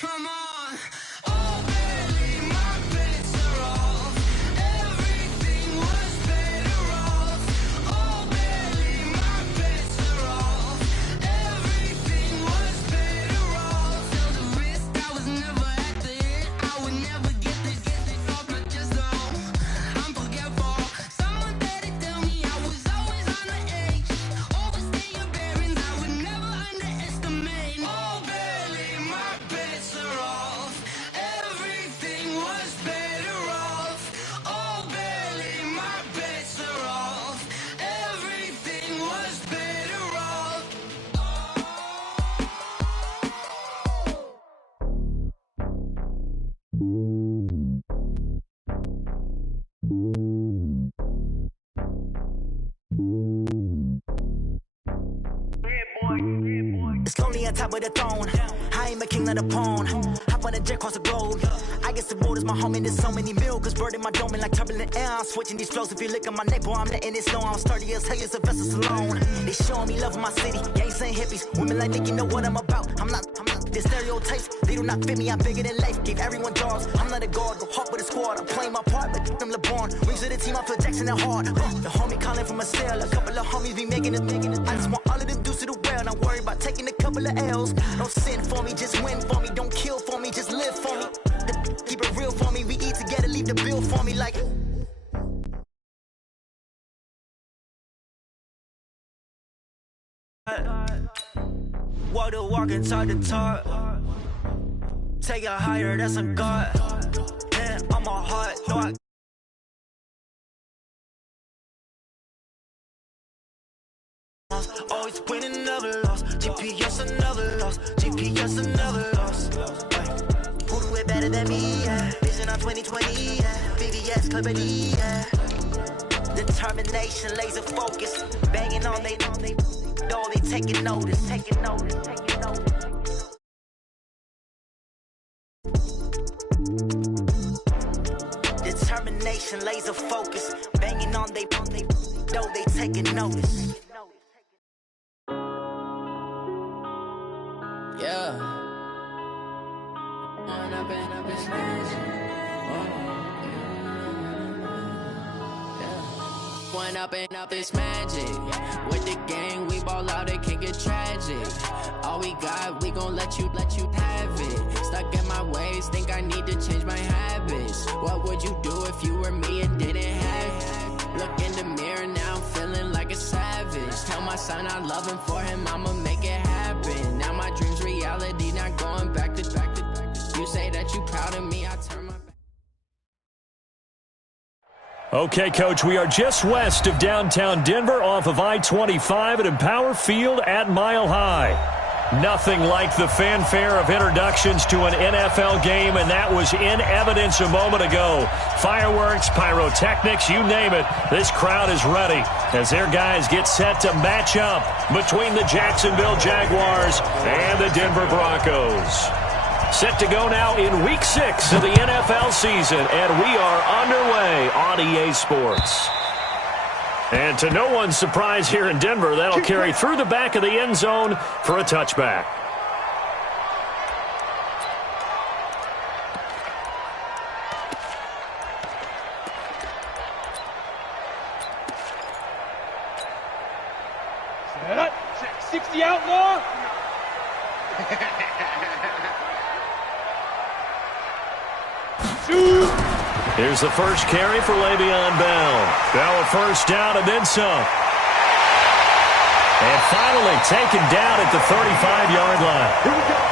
Come on. Oh, barely, my bets are off. Everything was better off. Oh, barely, my bets are off. Everything was better off. Till the risk, I was never at the hit. I would never get this off, but just I'm forgetful. Someone better tell me I was always on the edge. Overstay your bearings, I would never underestimate. Oh, barely, my bets are off. Everything was better off. Oh, barely, my bets are off. Everything was better off. It's lonely on top of the throne. I am a king of the pawn. Hop on a jet across the globe. I guess the road is my home and there's so many milkers burning my dome and like turbulent air. I'm switching these flows. If you look at my neck, boy, I'm letting it slow. I'm sturdy as hell, as a vessel alone. They showing me love in my city. Gangs ain't hippies. Women like Nick, you know what I'm about. I'm not. The stereotypes, they do not fit me. I'm bigger than life. Gave everyone dogs. I'm not a guard. Go hard with a squad. I'm playing my part, but them LeBron. Rings to the team. I feel Jackson and hard. The homie calling from a cell. A couple of homies be making it. I just want all of them dudes to the well. Not worry about taking a couple of L's. Don't sin for me, just win for me. Don't kill for me, just live for me. Keep it real for me. We eat together, leave the bill for me like. Walk the walk and talk the talk. Take it higher, that's a God. Man, I'm a heart, no I. Always winning, never lost. GPS another loss. GPS another loss. Who do it better than me? Yeah. Vision on 2020. Yeah. VVS company. Yeah. Determination, laser focus. Banging on they. No, they taking notice. Taking notice. Taking notice. Determination, laser focus. Banging on they. No, they taking notice. Yeah. One up and up is magic. With the gang, we ball out, it can get tragic. All we got, we gon' let you have it. Stuck in my ways, think I need to change my habits. What would you do if you were me and didn't have it? Look in the mirror, now I'm feeling like a savage. Tell my son I love him, for him I'ma make it happen. Now my dream's reality, not going back to. You say that you proud of me, I turn my back. Okay, Coach, we are just west of downtown Denver off of I-25 at Empower Field at Mile High. Nothing like the fanfare of introductions to an NFL game, and that was in evidence a moment ago. Fireworks, pyrotechnics, you name it. This crowd is ready as their guys get set to match up between the Jacksonville Jaguars and the Denver Broncos. Set to go now in Week 6 of the NFL season, and we are underway on EA Sports. And to no one's surprise here in Denver, that'll carry through the back of the end zone for a touchback. Set up. 60 outlaw. Here's the first carry for Le'Veon Bell. Bell a first down and then some. And finally taken down at the 35-yard line.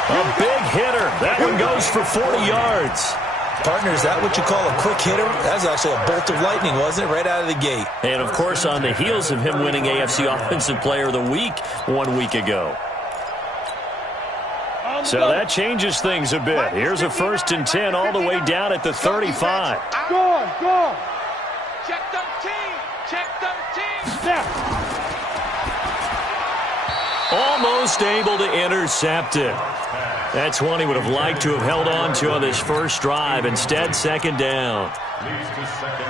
A big hitter. That one goes for 40 yards. Partner, is that what you call a quick hitter? That was actually a bolt of lightning, wasn't it? Right out of the gate. And, of course, on the heels of him winning AFC Offensive Player of the Week 1 week ago. So that changes things a bit. Here's a 1st and 10 all the way down at the 35. Go. Check 13. Check 13. Snap. Almost able to intercept it. That's one he would have liked to have held on to on this first drive. Instead, second down.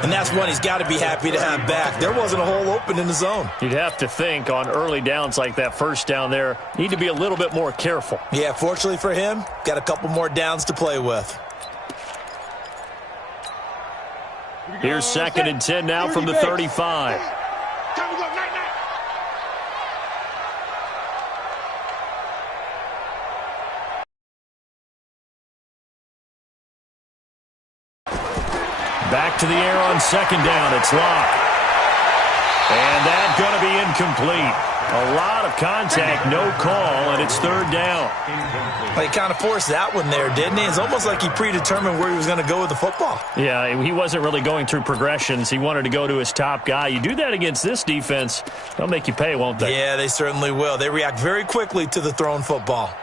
And that's one he's got to be happy to have back. There wasn't a hole open in the zone. You'd have to think on early downs like that first down there, need to be a little bit more careful. Yeah, fortunately for him, got a couple more downs to play with. Here's 2nd and 10 now from the 35. Back to the air on 2nd down. It's Locke. And that's going to be incomplete. A lot of contact, no call, and it's 3rd down. Well, he kind of forced that one there, didn't he? It's almost like he predetermined where he was going to go with the football. Yeah, he wasn't really going through progressions. He wanted to go to his top guy. You do that against this defense, they'll make you pay, won't they? Yeah, they certainly will. They react very quickly to the thrown football.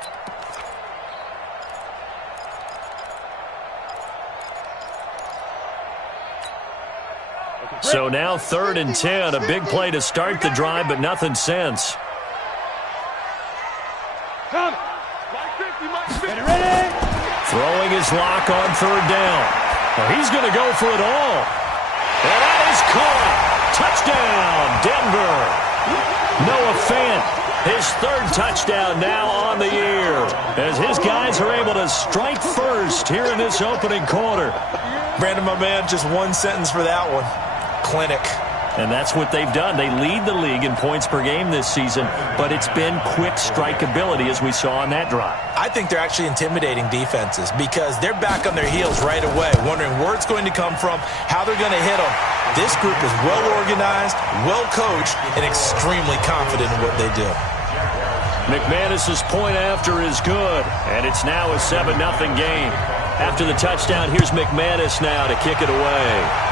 So now 3rd and 10, a big play to start the drive, but nothing since. Throwing his Lock on 3rd down. Well, he's going to go for it all. And that is caught. Touchdown, Denver. Noah Fant, his 3rd touchdown now on the year, as his guys are able to strike first here in this opening quarter. Brandon, my man, just one sentence for that one. Clinic. And that's what they've done. They lead the league in points per game this season, but it's been quick strikeability as we saw on that drive. I think they're actually intimidating defenses because they're back on their heels right away, wondering where it's going to come from, how they're going to hit them. This group is well organized, well coached, and extremely confident in what they do. McManus's point after is good, and it's now a 7-0 game. After the touchdown, here's McManus now to kick it away.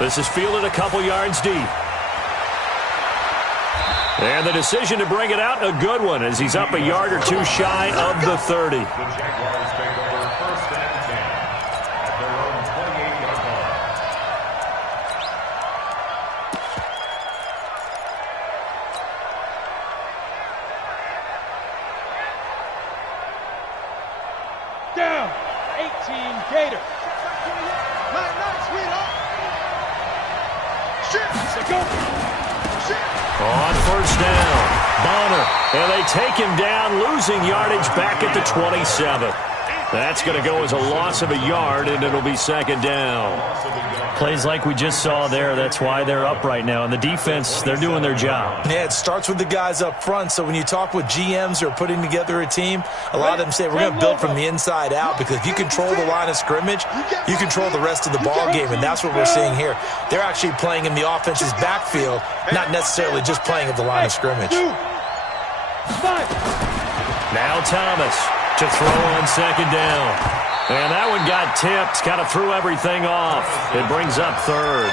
This is fielded a couple yards deep. And the decision to bring it out, a good one, as he's up a yard or two shy of the 30. Down, 18 Gator. On 1st down, Bonner, and they take him down, losing yardage back at the 27. That's going to go as a loss of a yard, and it'll be 2nd down. Plays like we just saw there, that's why they're up right now. And the defense, they're doing their job. Yeah, it starts with the guys up front. So when you talk with GMs who are putting together a team, a lot of them say we're going to build from the inside out, because if you control the line of scrimmage, you control the rest of the ball game, and that's what we're seeing here. They're actually playing in the offense's backfield, not necessarily just playing at the line of scrimmage. Now Thomas to throw on 2nd down. And that one got tipped, kind of threw everything off. It brings up 3rd.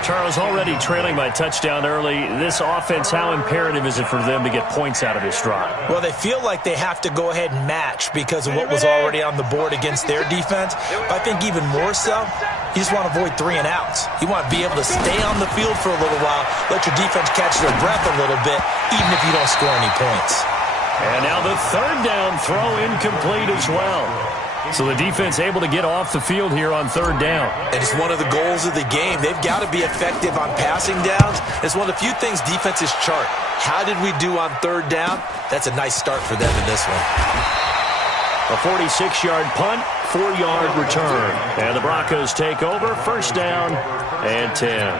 Charles, already trailing by touchdown early. This offense, how imperative is it for them to get points out of this drive? Well, they feel like they have to go ahead and match because of what was already on the board against their defense. But I think even more so, you just want to avoid 3 and outs. You want to be able to stay on the field for a little while, let your defense catch their breath a little bit, even if you don't score any points. And now the 3rd down throw incomplete as well. So the defense able to get off the field here on 3rd down. And it's one of the goals of the game. They've got to be effective on passing downs. It's one of the few things defenses chart. How did we do on 3rd down? That's a nice start for them in this one. A 46-yard punt, 4-yard return. And the Broncos take over, 1st down and 10.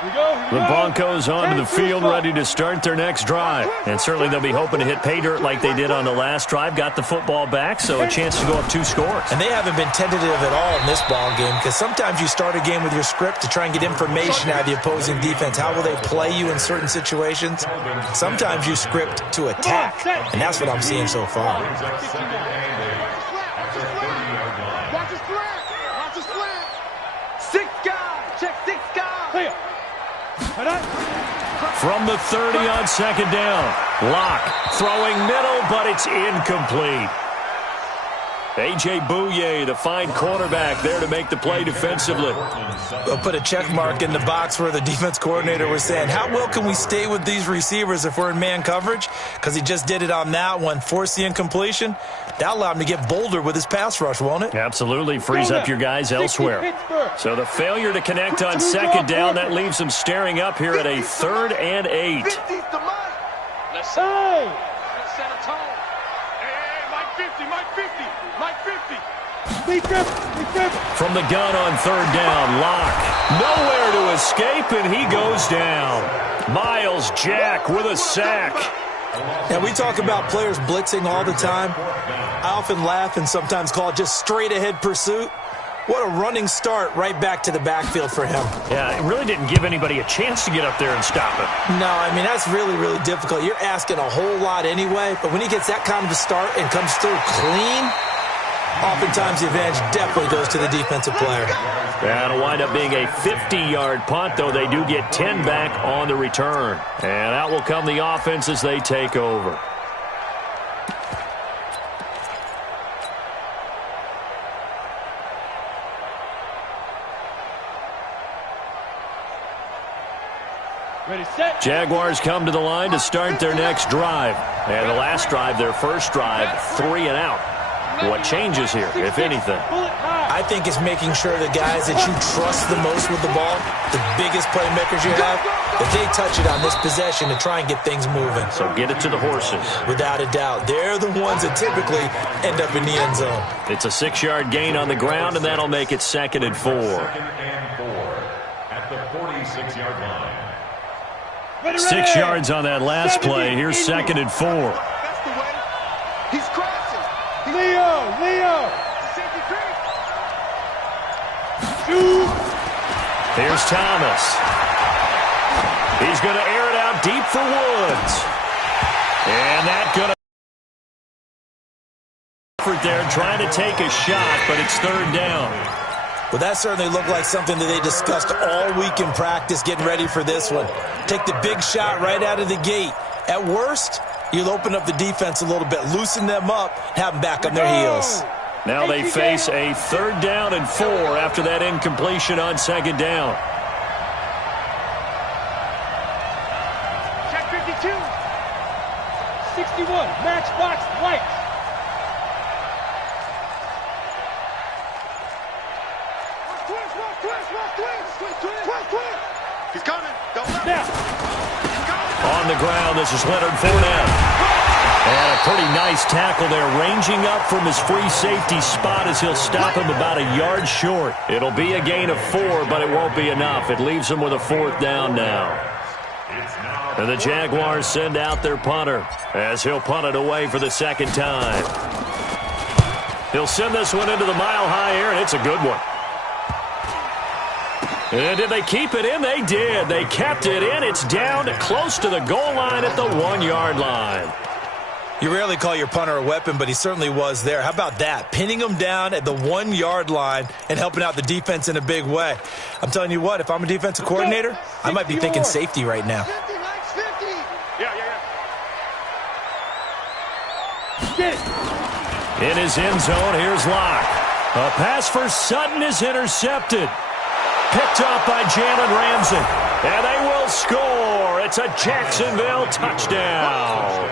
The Broncos onto the field, ready to start their next drive. And certainly they'll be hoping to hit pay dirt like they did on the last drive. Got the football back, so a chance to go up 2 scores. And they haven't been tentative at all in this ball game, because sometimes you start a game with your script to try and get information out of the opposing defense. How will they play you in certain situations? Sometimes you script to attack, and that's what I'm seeing so far. From the 30 on 2nd down. Locke throwing middle, but it's incomplete. A.J. Bouye, the fine cornerback, there to make the play defensively. They'll put a check mark in the box where the defense coordinator was saying, how well can we stay with these receivers if we're in man coverage? Because he just did it on that one, forced the incompletion. That allowed him to get bolder with his pass rush, won't it? Absolutely, frees up your guys elsewhere. So the failure to connect on second down, that leaves them staring up here at a 3rd and 8. Let's set a tone. Hey, Mike 50, Mike 50, Mike 50. From the gun on 3rd down, Locke. Nowhere to escape, and he goes down. Miles Jack with a sack. Now, we talk about players blitzing all the time. I often laugh and sometimes call it just straight-ahead pursuit. What a running start right back to the backfield for him. Yeah, it really didn't give anybody a chance to get up there and stop him. No, I mean, that's really, really difficult. You're asking a whole lot anyway, but when he gets that kind of a start and comes through clean, oftentimes the advantage definitely goes to the defensive player. That'll wind up being a 50-yard punt, though they do get 10 back on the return. And out will come the offense as they take over. Ready, set. Jaguars come to the line to start their next drive. And the last drive, their first drive, 3 and out. What changes here, if anything? I think it's making sure the guys that you trust the most with the ball, the biggest playmakers you have, that they touch it on this possession to try and get things moving. So get it to the horses. Without a doubt. They're the ones that typically end up in the end zone. It's a 6-yard gain on the ground, and that'll make it 2nd and 4. At the 46-yard line. 6 yards on that last play. Here's 2nd and 4. That's the way. He's crashing. Leo. Here's Thomas. He's going to air it out deep for Woods. And that going to effort there, trying to take a shot, but it's 3rd down. Well, that certainly looked like something that they discussed all week in practice, getting ready for this one. Take the big shot right out of the gate. At worst, you'll open up the defense a little bit, loosen them up, have them back on their heels. Now they face a 3rd down and 4 after that incompletion on 2nd down. Check 52. 61. Matchbox white. He's coming. Now. On the ground, this is Leonard Fournette. And a pretty nice tackle there, ranging up from his free safety spot as he'll stop him about a yard short. It'll be a gain of 4, but it won't be enough. It leaves him with a 4th down now. And the Jaguars send out their punter as he'll punt it away for the 2nd time. He'll send this one into the mile-high air, and it's a good one. And did they keep it in? They did. They kept it in. It's down close to the goal line at the 1-yard line. You rarely call your punter a weapon, but he certainly was there. How about that? Pinning him down at the 1-yard line and helping out the defense in a big way. I'm telling you what, if I'm a defensive coordinator, I might be thinking safety right now. In his end zone, here's Locke. A pass for Sutton is intercepted. Picked up by Jalen Ramsey. And they will score. It's a Jacksonville touchdown.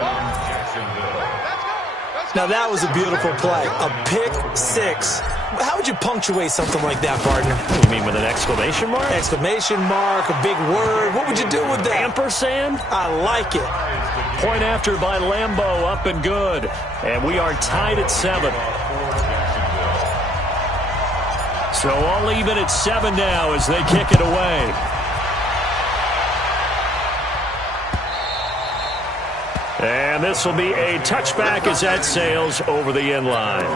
Now that was a beautiful play. A pick 6. How would you punctuate something like that, partner? You mean with an exclamation mark? Exclamation mark, a big word. What would you do with that? Ampersand? I like it. Point after by Lambeau, up and good. And we are tied at 7. So all even at 7 now as they kick it away. And this will be a touchback as that sails over the end line.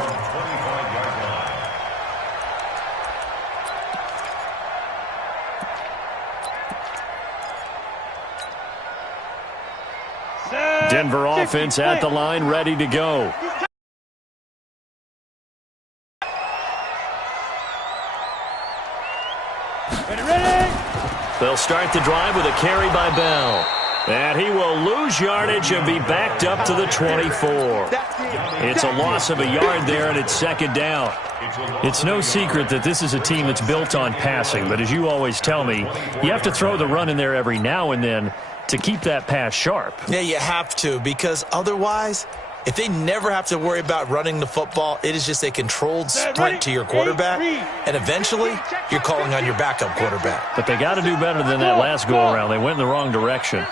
Denver offense at the line, ready to go. They'll start the drive with a carry by Bell. And he will lose yardage and be backed up to the 24. It's a loss of a yard there, and it's second down. It's no secret that this is a team that's built on passing, but as you always tell me, you have to throw the run in there every now and then to keep that pass sharp. Yeah, you have to, because otherwise, if they never have to worry about running the football, it is just a controlled sprint to your quarterback, and eventually you're calling on your backup quarterback. But they got to do better than that last go-around. They went in the wrong direction.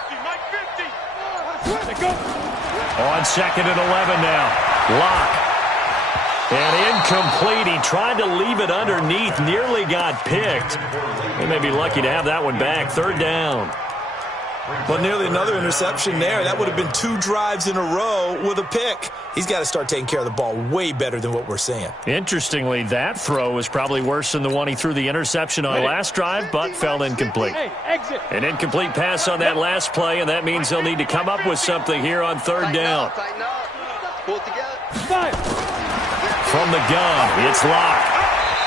On 2nd and 11 now. Lock. And incomplete. He tried to leave it underneath. Nearly got picked. They may be lucky to have that one back. Third down. But nearly another interception there. That would have been 2 drives in a row with a pick. He's got to start taking care of the ball way better than what we're seeing. Interestingly, that throw was probably worse than the one he threw the interception on last drive, but fell incomplete. An incomplete pass on that last play, and that means they'll need to come up with something here on third down. From the gun, it's Locke.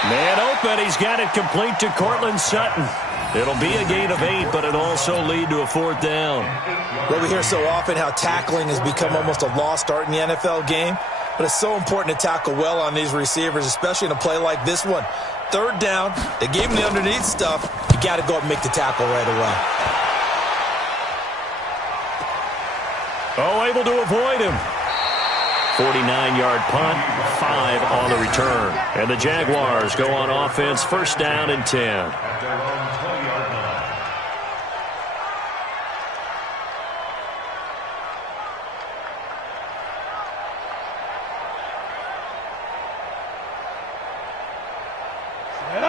Man open, he's got it complete to Cortland Sutton. It'll be a gain of 8, but it'll also lead to a fourth down. Well, we hear so often how tackling has become almost a lost art in the NFL game, but it's so important to tackle well on these receivers, especially in a play like this one. Third down, they gave him the underneath stuff. You got to go up and make the tackle right away. Oh, able to avoid him. 49-yard punt, 5 on the return. And the Jaguars go on offense, first down and 10. At their own 20-yard line.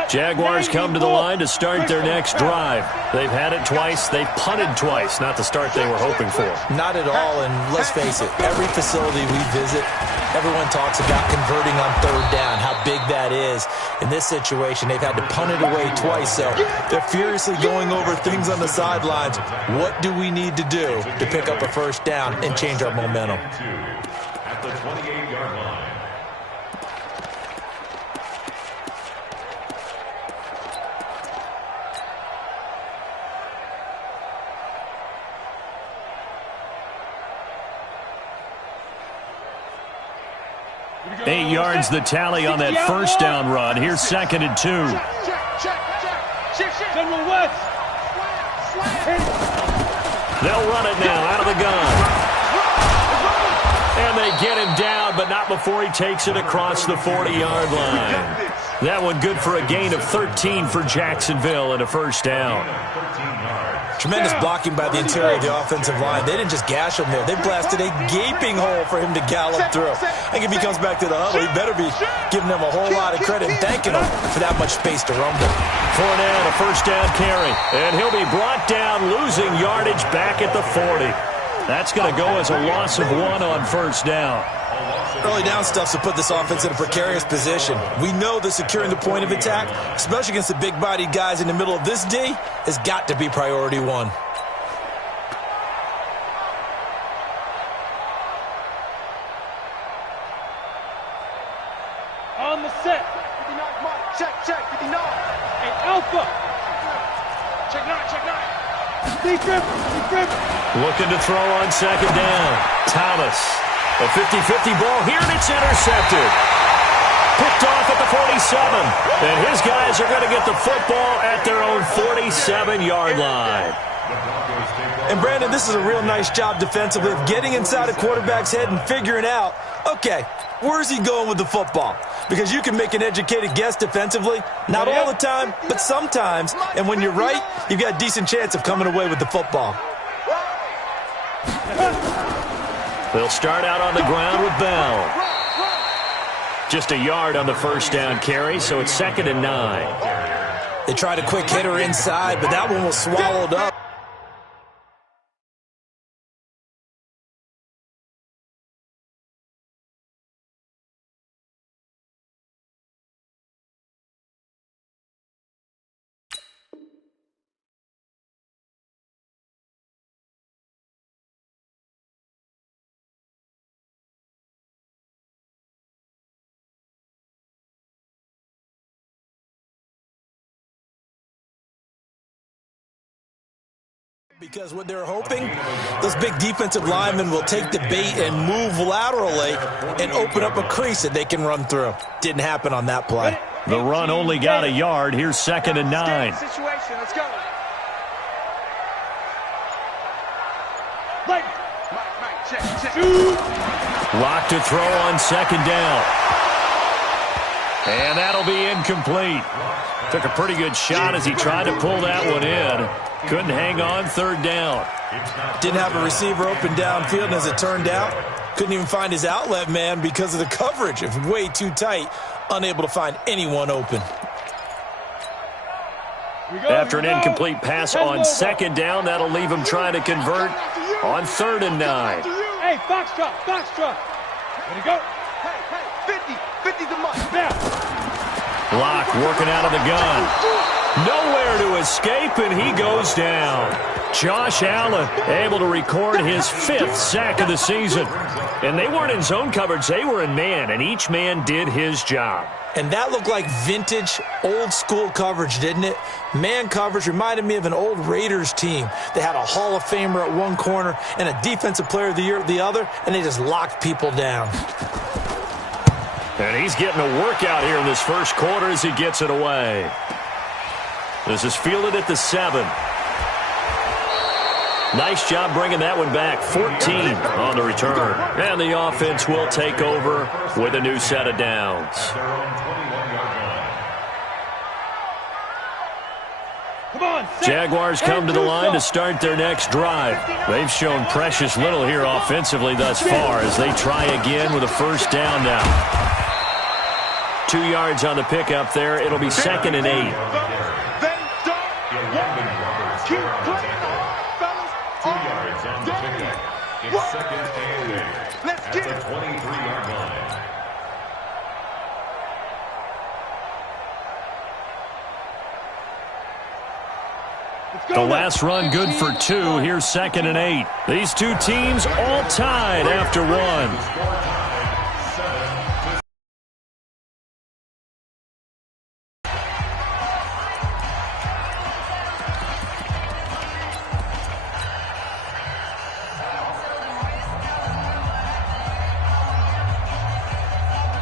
Jaguars come to the line to start their next drive. They've had it twice. They've punted twice. Not the start they were hoping for. Not at all, and let's face it, every facility we visit, everyone talks about converting on third down, how big that is. In this situation, they've had to punt it away twice, so they're furiously going over things on the sidelines. What do we need to do to pick up a first down and change our momentum? At the 28-yard line. Eight yards the tally on that first down run. Here's 2nd and 2. They'll run it now out of the gun. And they get him down, but not before he takes it across the 40-yard line. That one good for a gain of 13 for Jacksonville and a first down. Tremendous blocking by the interior of the offensive line. They didn't just gash him there. They blasted a gaping hole for him to gallop through. I think if he comes back to the huddle, he better be giving them a whole lot of credit and thanking them for that much space to rumble. Fournette, a first down carry. And he'll be brought down, losing yardage back at the 40. That's going to go as a loss of 1 on first down. Early down stuff to put this offense in a precarious position. We know that securing the point of attack, especially against the big-bodied guys in the middle of this D, has got to be priority 1. On the set. Check, 59. And Alpha. Check 9. Deep grip. Looking to throw on second down. Thomas. A 50-50 ball here, and it's intercepted. Picked off at the 47. And his guys are going to get the football at their own 47-yard line. And, Brandon, this is a real nice job defensively of getting inside a quarterback's head and figuring out, okay, where's he going with the football? Because you can make an educated guess defensively, not all the time, but sometimes. And when you're right, you've got a decent chance of coming away with the football. They'll start out on the ground with Bell. Just a yard on the first down carry, so it's 2nd and 9. They tried a quick hitter inside, but that one was swallowed up. Because what they're hoping, those big defensive linemen will take the bait and move laterally and open up a crease that they can run through. Didn't happen on that play. The run only got a yard. Here's 2nd and 9. Situation. Let's go. Right. Mike, check. Lock to throw on 2nd down. And that'll be incomplete. Took a pretty good shot as he tried to pull that one in. Couldn't hang on 3rd down. Didn't have a receiver open downfield, and as it turned out, couldn't even find his outlet man because of the coverage. It was way too tight, unable to find anyone open. After an incomplete pass on 2nd down, that'll leave him trying to convert on 3rd and 9. Hey, Foxtrot. Ready to go. Hey, 50 the mark. Locke working out of the gun. Nowhere to escape, and he goes down. Josh Allen able to record his 5th sack of the season. And they weren't in zone coverage. They were in man, and each man did his job. And that looked like vintage, old-school coverage, didn't it? Man coverage reminded me of an old Raiders team. They had a Hall of Famer at one corner and a Defensive Player of the Year at the other, and they just locked people down. And he's getting a workout here in this first quarter as he gets it away. This is fielded at the 7. Nice job bringing that one back. 14 on the return. And the offense will take over with a new set of downs. Jaguars come to the line to start their next drive. They've shown precious little here offensively thus far as they try again with a 1st down now. 2 yards on the pickup there. It'll be 2nd and 8. Keep playing hard, fellas. 2 yards on the pickup. It's 2nd and 8. Let's get it. 23-yard line. The last run good for 2. Here's 2nd and 8. These two teams all tied after 1.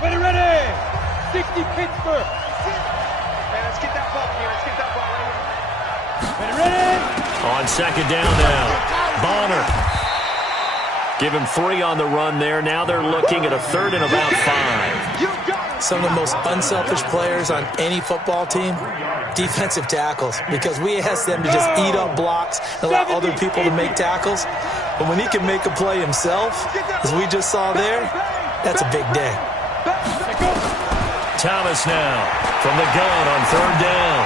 Ready. 60 Pittsburgh. Man, let's get that ball here. Let's get that ball right here. Ready. On 2nd down now. Bonner. Give him 3 on the run there. Now they're looking at a 3rd and about 5. Some of the most unselfish players on any football team, defensive tackles, because we ask them to just eat up blocks and allow other people to make tackles. But when he can make a play himself, as we just saw there, that's a big day. Thomas now from the gun on 3rd down.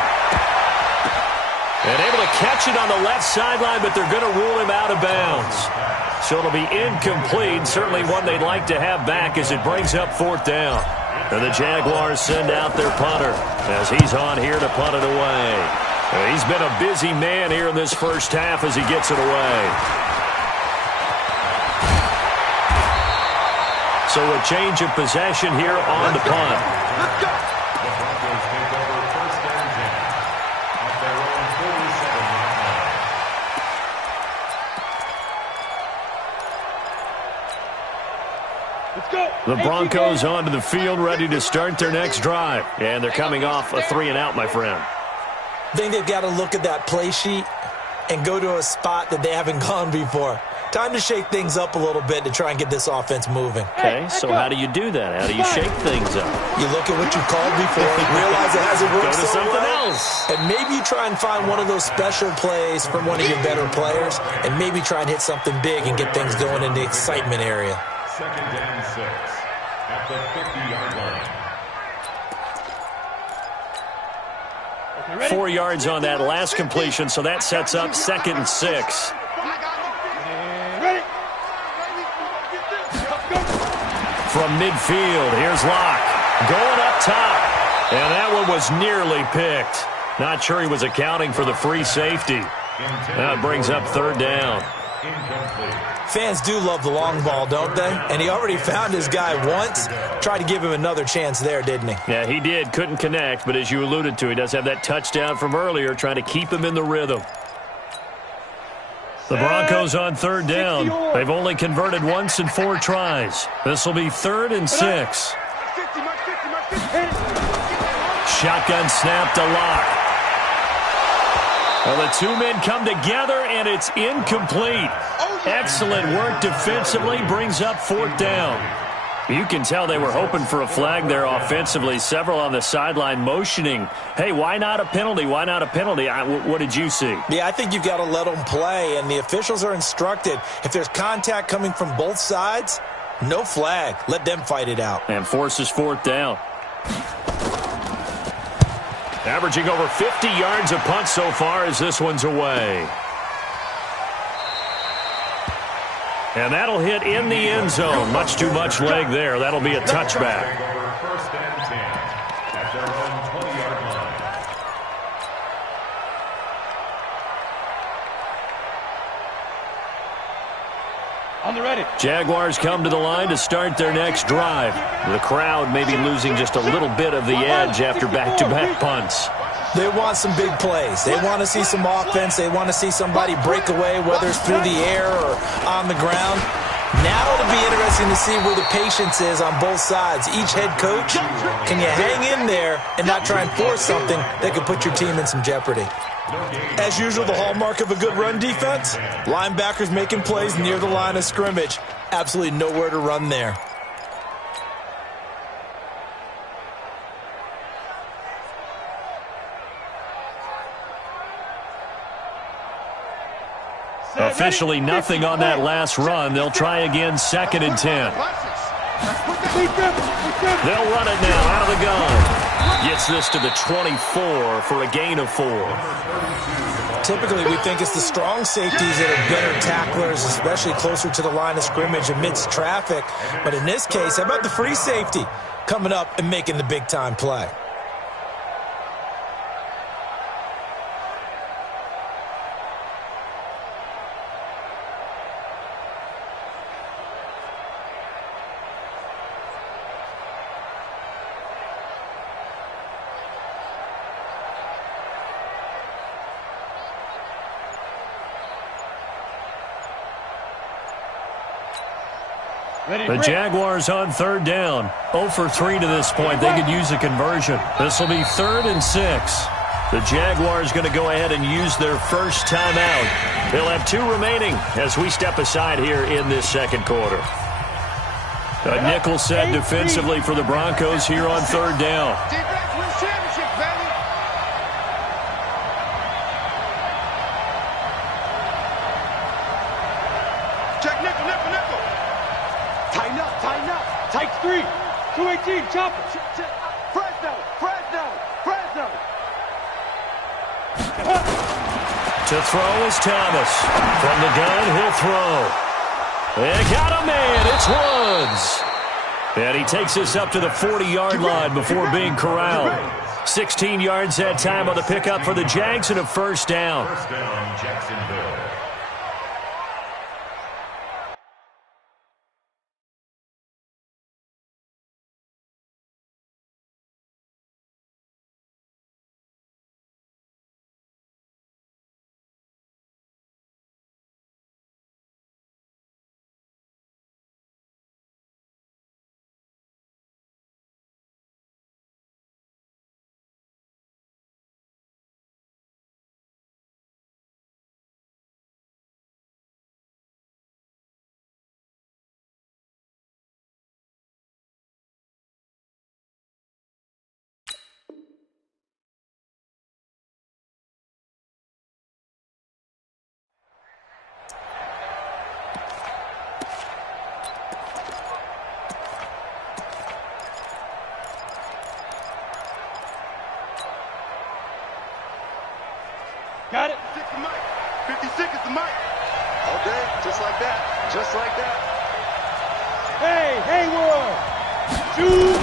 And able to catch it on the left sideline, but they're going to rule him out of bounds. So it'll be incomplete. Certainly one they'd like to have back as it brings up 4th down. And the Jaguars send out their punter as he's on here to punt it away. And he's been a busy man here in this first half as he gets it away. So a change of possession here on the punt. The Broncos take over 1st and 10 at their own 47-yard line. Let's go. The Broncos onto the field, ready to start their next drive. And they're coming off a 3-and-out, my friend. I think they've got to look at that play sheet and go to a spot that they haven't gone before. Time to shake things up a little bit to try and get this offense moving. Okay, so how do you do that? How do you shake things up? You look at what you called before, realize it hasn't worked Go to so something well, else. and maybe you try and find one of those special plays from one of your better players, and maybe try and hit something big and get things going in the excitement area. 2nd and 6 at the 50-yard line. 4 yards on that last completion, so that sets up 2nd and 6. From midfield, here's Locke. Going up top. And that one was nearly picked. Not sure he was accounting for the free safety. That brings up 3rd down. Fans do love the long ball, don't they? And he already found his guy once. Tried to give him another chance there, didn't he? Yeah, he did. Couldn't connect, but as you alluded to, he does have that touchdown from earlier, trying to keep him in the rhythm. The Broncos on third down. They've only converted once in 4 tries. This will be 3rd and 6. Shotgun snap to Lock. Well, the 2 men come together, and it's incomplete. Excellent work defensively, brings up 4th down. You can tell they were hoping for a flag there offensively. Several on the sideline motioning, hey, why not a penalty? Why not a penalty? What did you see? Yeah, I think you've got to let them play, and the officials are instructed. If there's contact coming from both sides, no flag. Let them fight it out. And forces 4th down. Averaging over 50 yards a punt so far as this one's away. And that'll hit in the end zone. Much too much leg there. That'll be a touchback. First and 10 at their own 20-yard line. On the ready. Jaguars come to the line to start their next drive. The crowd may be losing just a little bit of the edge after back-to-back punts. They want some big plays. They want to see some offense. They want to see somebody break away, whether it's through the air or on the ground. Now it'll be interesting to see where the patience is on both sides. Each head coach, can you hang in there and not try and force something that could put your team in some jeopardy? As usual, the hallmark of a good run defense, linebackers making plays near the line of scrimmage. Absolutely nowhere to run there. Officially nothing on that last run. They'll try again, 2nd and 10. They'll run it now out of the gun. Gets this to the 24 for a gain of 4. Typically, we think it's the strong safeties that are better tacklers, especially closer to the line of scrimmage amidst traffic. But in this case, how about the free safety coming up and making the big-time play? The Jaguars on third down. 0 for 3 to this point. They could use a conversion. This will be 3rd and 6. The Jaguars going to go ahead and use their first timeout. They'll have 2 remaining as we step aside here in this second quarter. A nickel set defensively for the Broncos here on third down. Defense wins championship, baby. Check nickel, nickel, nickel. Tighten up, tighten up. Tight 3. 218, chop it. Fresno, Fresno, Fresno. To throw is Thomas. From the gun, he'll throw. They got a man. It's Woods. And he takes us up to the 40-yard line before being corralled. 16 yards that time on the pickup for the Jags and a first down. First down, Jacksonville. Got it. 56 is the mic. Okay, just like that. Just like that. Hey, Hayward. Shoot.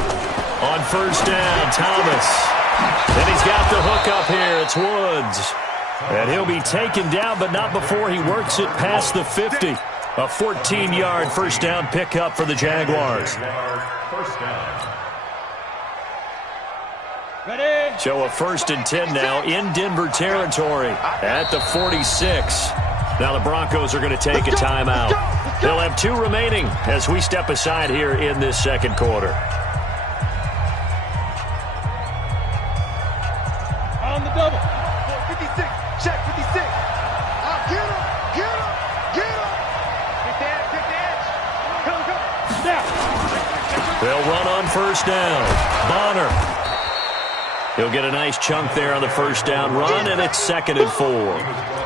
On first down, Thomas. And he's got the hook up here. It's Woods. And he'll be taken down, but not before he works it past the 50. A 14-yard first down pickup for the Jaguars. First down. Ready. So a 1st and 10 now in Denver territory at the 46. Now the Broncos are going to take a timeout. They'll have 2 remaining as we step aside here in this second quarter. On the double. 56. Check 56. Get him. Get him. Get him. Get the edge. Get the edge. Come. Now. They'll run on first down. Bonner. He'll get a nice chunk there on the first down run, and it's 2nd and 4.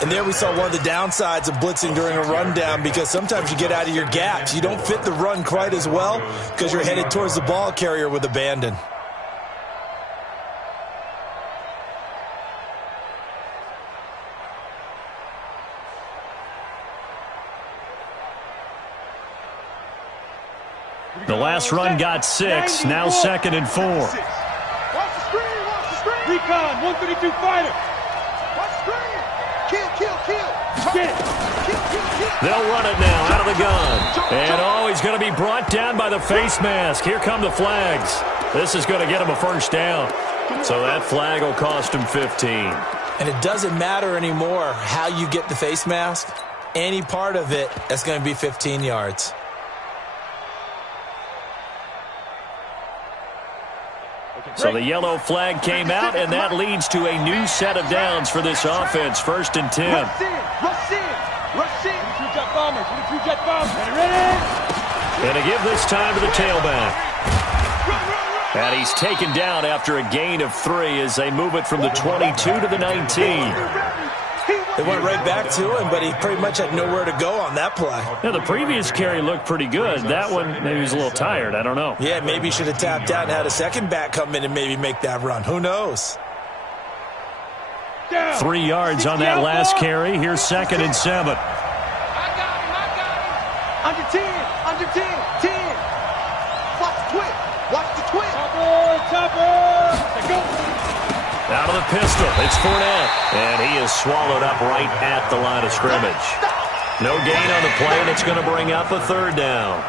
And there we saw one of the downsides of blitzing during a rundown, because sometimes you get out of your gaps. You don't fit the run quite as well because you're headed towards the ball carrier with abandon. The last run got 6, now 2nd and 4. Watch the screen. Watch the screen. Recon, 132 fighter. Watch the screen. Kill. Get it. They'll run it now out of the gun. And, he's going to be brought down by the face mask. Here come the flags. This is going to get him a first down. So that flag will cost him 15. And it doesn't matter anymore how you get the face mask. Any part of it, that's going to be 15 yards. So the yellow flag came out, and that leads to a new set of downs for this offense. 1st and 10. Rush in. 2 jet bombers. 2 jet bombers. Ready. And to give this time to the tailback. And he's taken down after a gain of 3 as they move it from the 22 to the 19. They went right back to him, but he pretty much had nowhere to go on that play. Yeah, the previous carry looked pretty good. That one, maybe he was a little tired. I don't know. Yeah, maybe he should have tapped out and had a second back come in and maybe make that run. Who knows? 3 yards on that last carry. Here's 2nd and 7. I got him. Under 10. 10. Watch the twist. Topper. Go. Out of the pistol, it's Fournette. And he is swallowed up right at the line of scrimmage. No gain on the play, and it's going to bring up a 3rd down.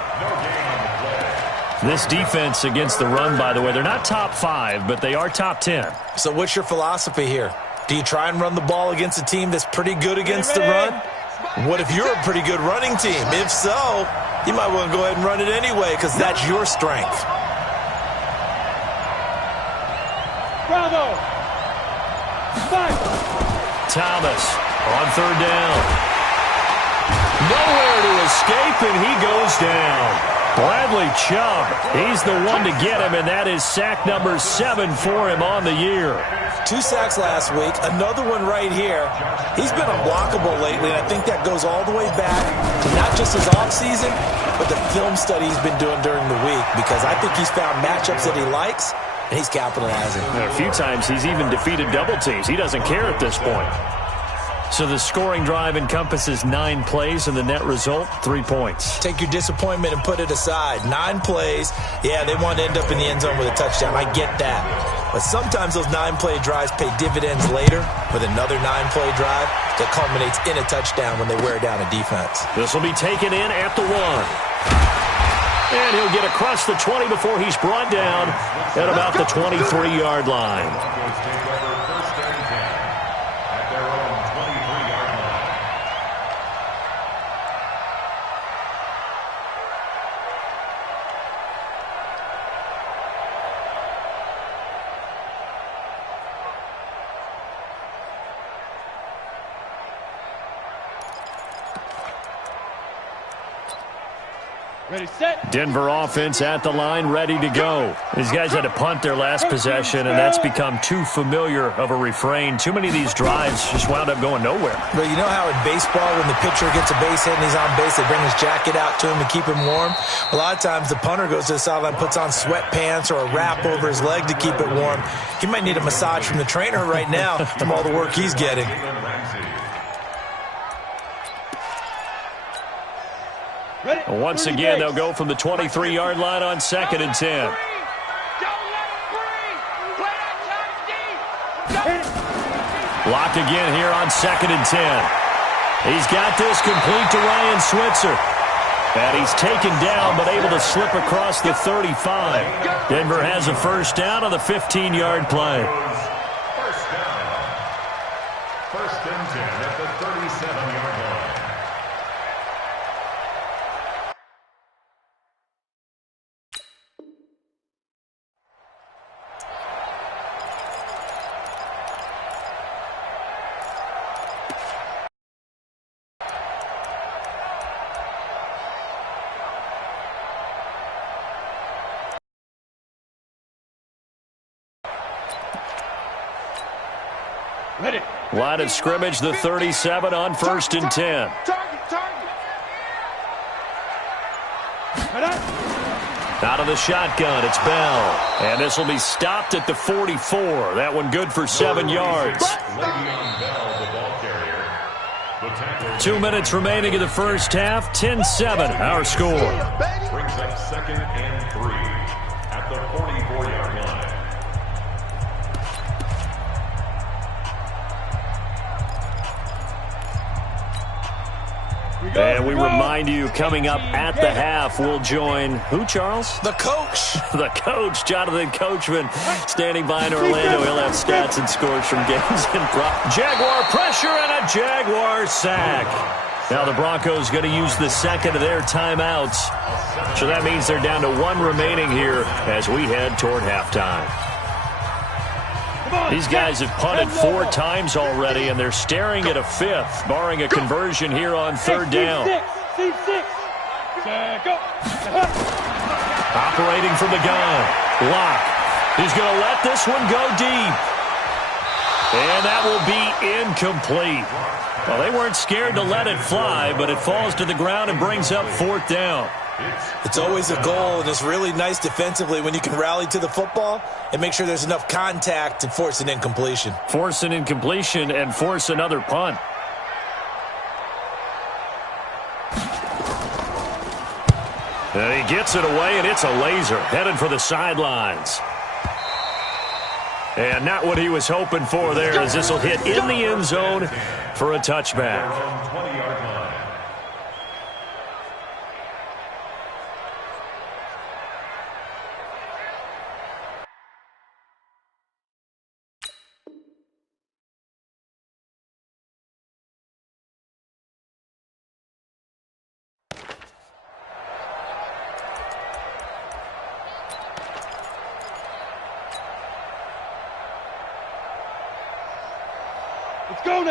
This defense against the run, by the way, they're not top 5, but they are top 10. So what's your philosophy here? Do you try and run the ball against a team that's pretty good against the run? What if you're a pretty good running team? If so, you might want to go ahead and run it anyway because that's your strength. Bravo. Thomas on 3rd down. Nowhere to escape, and he goes down. Bradley Chubb, he's the one to get him, and that is sack number 7 for him on the year. 2 sacks last week, another one right here. He's been unblockable lately, and I think that goes all the way back to not just his offseason, but the film study he's been doing during the week, because I think he's found matchups that he likes, and he's capitalizing. A few times he's even defeated double teams. He doesn't care at this point. So the scoring drive encompasses 9 plays, and the net result, 3 points. Take your disappointment and put it aside. 9 plays, yeah, they want to end up in the end zone with a touchdown. I get that. But sometimes those 9-play drives pay dividends later with another 9-play drive that culminates in a touchdown when they wear down a defense. This will be taken in at the 1. And he'll get across the 20 before he's brought down at about the 23-yard line. Ready, set. Denver offense at the line, ready to go. These guys had to punt their last possession, and that's become too familiar of a refrain. Too many of these drives just wound up going nowhere. But you know how in baseball, when the pitcher gets a base hit and he's on base, they bring his jacket out to him to keep him warm? A lot of times the punter goes to the sideline, puts on sweatpants or a wrap over his leg to keep it warm. He might need a massage from the trainer right now from all the work he's getting. Once again, they'll go from the 23-yard line on 2nd and 10. Blocked again here on 2nd and 10. He's got this complete to Ryan Switzer. And he's taken down, but able to slip across the 35. Denver has a first down on the 15-yard play. First down. 1st and 10 at the 37-yard line. Line of scrimmage, the 37 on 1st and 10. Out of the shotgun, it's Bell. And this will be stopped at the 44. That one good for 7 yards. 2 minutes remaining in the first half. 10-7, our score. Brings up 2nd and 3 at the 44-yard line. And we remind you, coming up at the half, we'll join who, Charles? The coach. The coach, Jonathan Coachman, standing by in Orlando. He'll have stats and scores from games in Jaguar pressure and a Jaguar sack. Now the Broncos going to use the second of their timeouts. So that means they're down to 1 remaining here as we head toward halftime. These guys have punted 4 times already, and they're staring at a 5th, barring a conversion here on 3rd down. Operating from the gun. Lock. He's going to let this one go deep. And that will be incomplete. Well, they weren't scared to let it fly, but it falls to the ground and brings up 4th down. It's always a goal, and it's really nice defensively when you can rally to the football and make sure there's enough contact to force an incompletion. Force an incompletion and force another punt. And he gets it away, and it's a laser headed for the sidelines. And not what he was hoping for there, as this will hit in the end zone for a touchback. 20-yard line.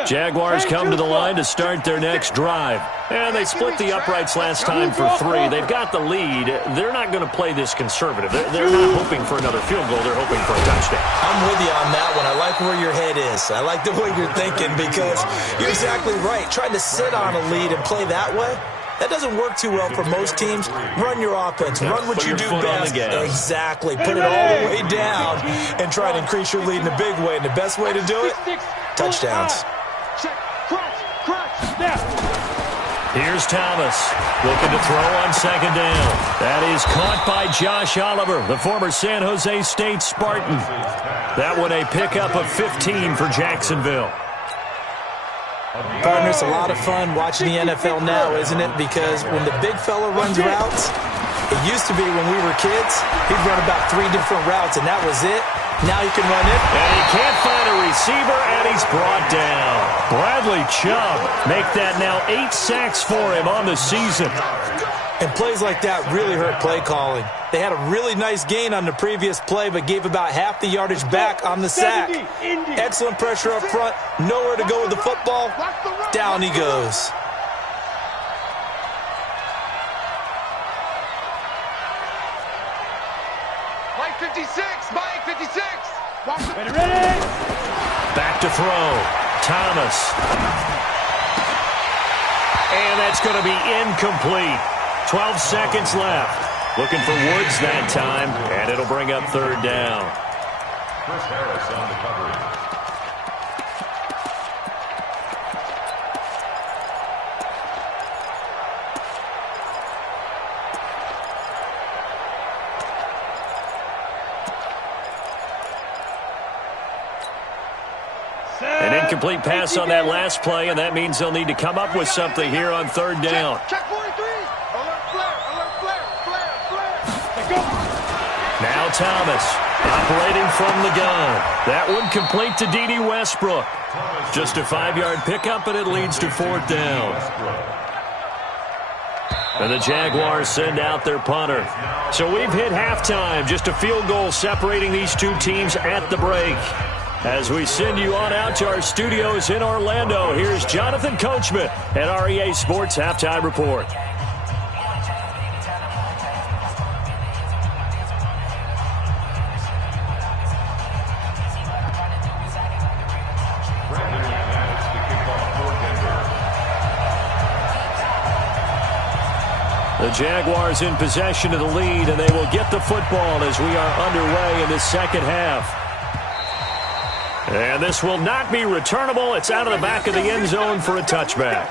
Jaguars come to the line to start their next drive. And they split the uprights last time for 3. They've got the lead. They're not going to play this conservative. They're not hoping for another field goal. They're hoping for a touchdown. I'm with you on that one. I like where your head is. I like the way you're thinking because you're exactly right. Trying to sit on a lead and play that way, that doesn't work too well for most teams. Run your offense. Run what you do best. Exactly. Put it all the way down and try to increase your lead in a big way. And the best way to do it, touchdowns. Here's Thomas looking to throw on 2nd down. That is caught by Josh Oliver, the former San Jose State Spartan. That one a pickup of 15 for Jacksonville. Partner, it's a lot of fun watching the NFL now, isn't it? Because when the big fella runs routes, it used to be when we were kids, he'd run about 3 different routes, and that was it. Now he can run it. And he can't find a receiver, and he's brought down. Bradley Chubb make that now 8 sacks for him on the season. And plays like that really hurt play calling. They had a really nice gain on the previous play, but gave about half the yardage back on the sack. Excellent pressure up front. Nowhere to go with the football. Down he goes. Mike 56, Mike 56. Ready. Back to throw. Thomas. And that's going to be incomplete. 12 seconds left. Looking for Woods that time, and it'll bring up 3rd down. Chris Harris on the coverage. An incomplete pass on that last play, and that means they'll need to come up with something here on 3rd down. Check 43. Alert flare, alert flare, flare, flare. Let's go. Now Thomas operating from the gun. That one complete to D.D. Westbrook. Just a 5-yard pickup, and it leads to 4th down. And the Jaguars send out their punter. So we've hit halftime. Just a field goal separating these two teams at the break. As we send you on out to our studios in Orlando, here's Jonathan Coachman at REA Sports Halftime Report. The Jaguars in possession of the lead, and they will get the football as we are underway in the second half. And this will not be returnable. It's out of the back of the end zone for a touchback.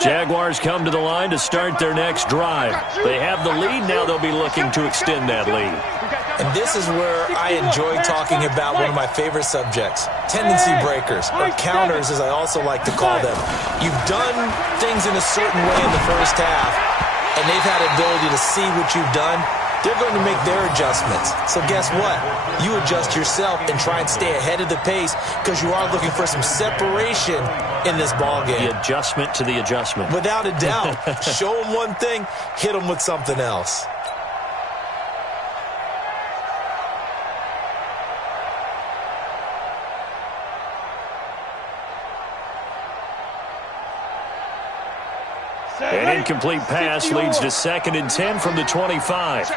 Jaguars come to the line to start their next drive. They have the lead. Now they'll be looking to extend that lead. And this is where I enjoy talking about one of my favorite subjects, tendency breakers, or counters as I also like to call them. You've done things in a certain way in the first half, and they've had the ability to see what you've done. They're going to make their adjustments. So guess what? You adjust yourself and try and stay ahead of the pace because you are looking for some separation in this ball game. The adjustment to the adjustment. Without a doubt. Show them one thing, hit them with something else. An incomplete pass leads to 2nd and 10 from the 25.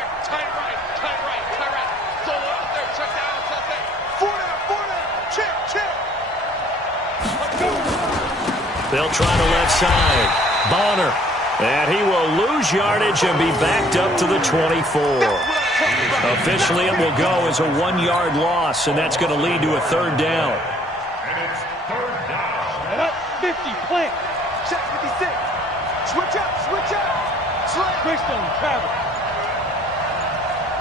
They'll try the left side. Bonner. And he will lose yardage and be backed up to the 24. Officially, it will go as a 1-yard loss, and that's going to lead to a 3rd down. And it's 3rd down. 50, plant. Check 56. Switch up, switch up. Slam. Quickstone, travel.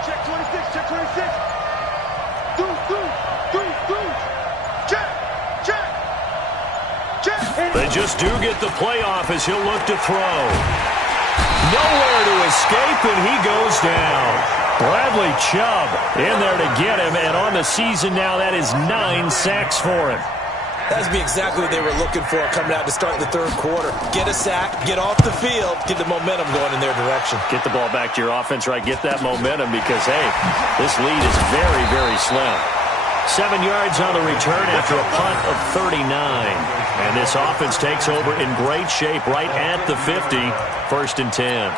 Check 26, check 26. Do. Check. They just do get the playoff as he'll look to throw. Nowhere to escape, and he goes down. Bradley Chubb in there to get him, and on the season now, that is 9 sacks for him. That'd be exactly what they were looking for coming out to start the 3rd quarter. Get a sack, get off the field, get the momentum going in their direction. Get the ball back to your offense, right? Get that momentum because, hey, this lead is very, very slim. 7 yards on the return after a punt of 39. And this offense takes over in great shape right at the 50. 1st and 10.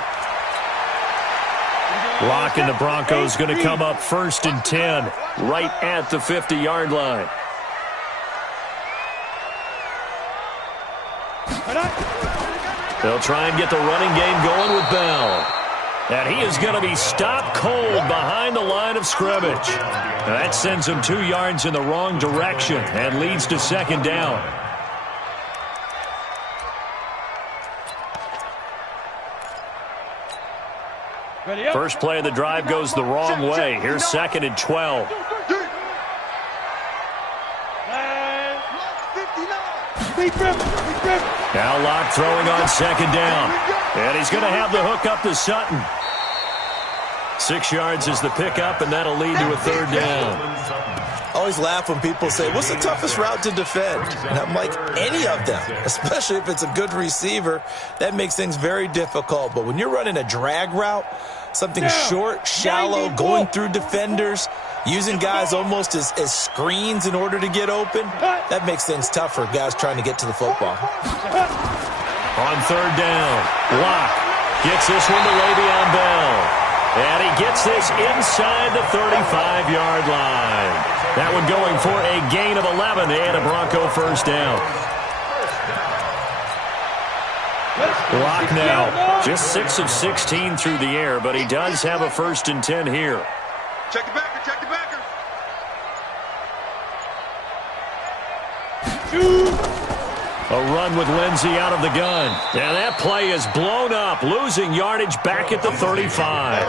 Rock and the Broncos going to come up 1st and 10 right at the 50-yard line. They'll try and get the running game going with Bell. And he is going to be stopped cold behind the line of scrimmage. That sends him 2 yards in the wrong direction and leads to 2nd down. First play of the drive goes the wrong way. Here's 2nd and 12. Now Locke throwing on 2nd down. And he's going to have the hook up to Sutton. 6 yards is the pickup, and that'll lead to a 3rd down. I always laugh when people say, what's the toughest route to defend? And I'm like, any of them, especially if it's a good receiver. That makes things very difficult. But when you're running a drag route, something short, shallow, going through defenders, using guys almost as screens in order to get open, that makes things tough for guys trying to get to the football. On 3rd down, Locke gets this one to Le'Veon Bell. And he gets this inside the 35-yard line. That one going for a gain of 11 and a Bronco 1st down. Locke now just 6 of 16 through the air, but he does have a 1st and 10 here. Check the backer, check the backer. A run with Lindsey out of the gun. And that play is blown up, losing yardage back at the 35.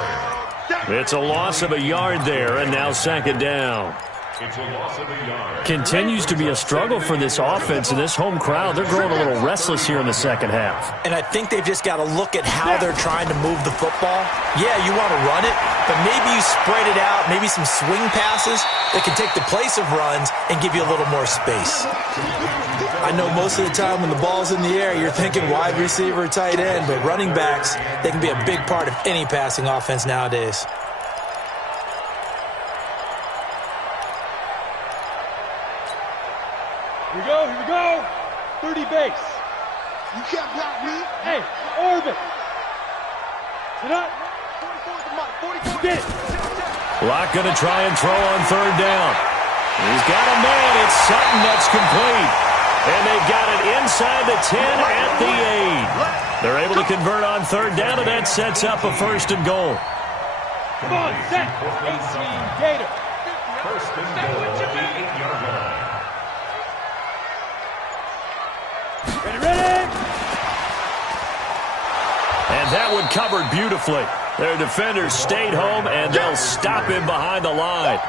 It's a loss of a yard there, and now 2nd down. It's a loss of a yard. Continues to be a struggle for this offense and this home crowd. They're growing a little restless here in the second half. And I think they've just got to look at how they're trying to move the football. Yeah, you want to run it, but maybe you spread it out, maybe some swing passes that can take the place of runs and give you a little more space. I know most of the time when the ball's in the air, you're thinking wide receiver, tight end, but running backs, they can be a big part of any passing offense nowadays. Here we go. 30 base. You can't block me. Hey, orbit. Sit up. 44 the mark. 44. Get it. Locke going to try and throw on 3rd down. He's got a man. It's Sutton that's complete. And they've got it inside the 10 at the 8. They're able to convert on third down, and that sets up a first and goal. Come on, set. 18 Gator. First and goal at the 8-yard line. Ready? And that one covered beautifully. Their defenders stayed home, and they'll stop him behind the line.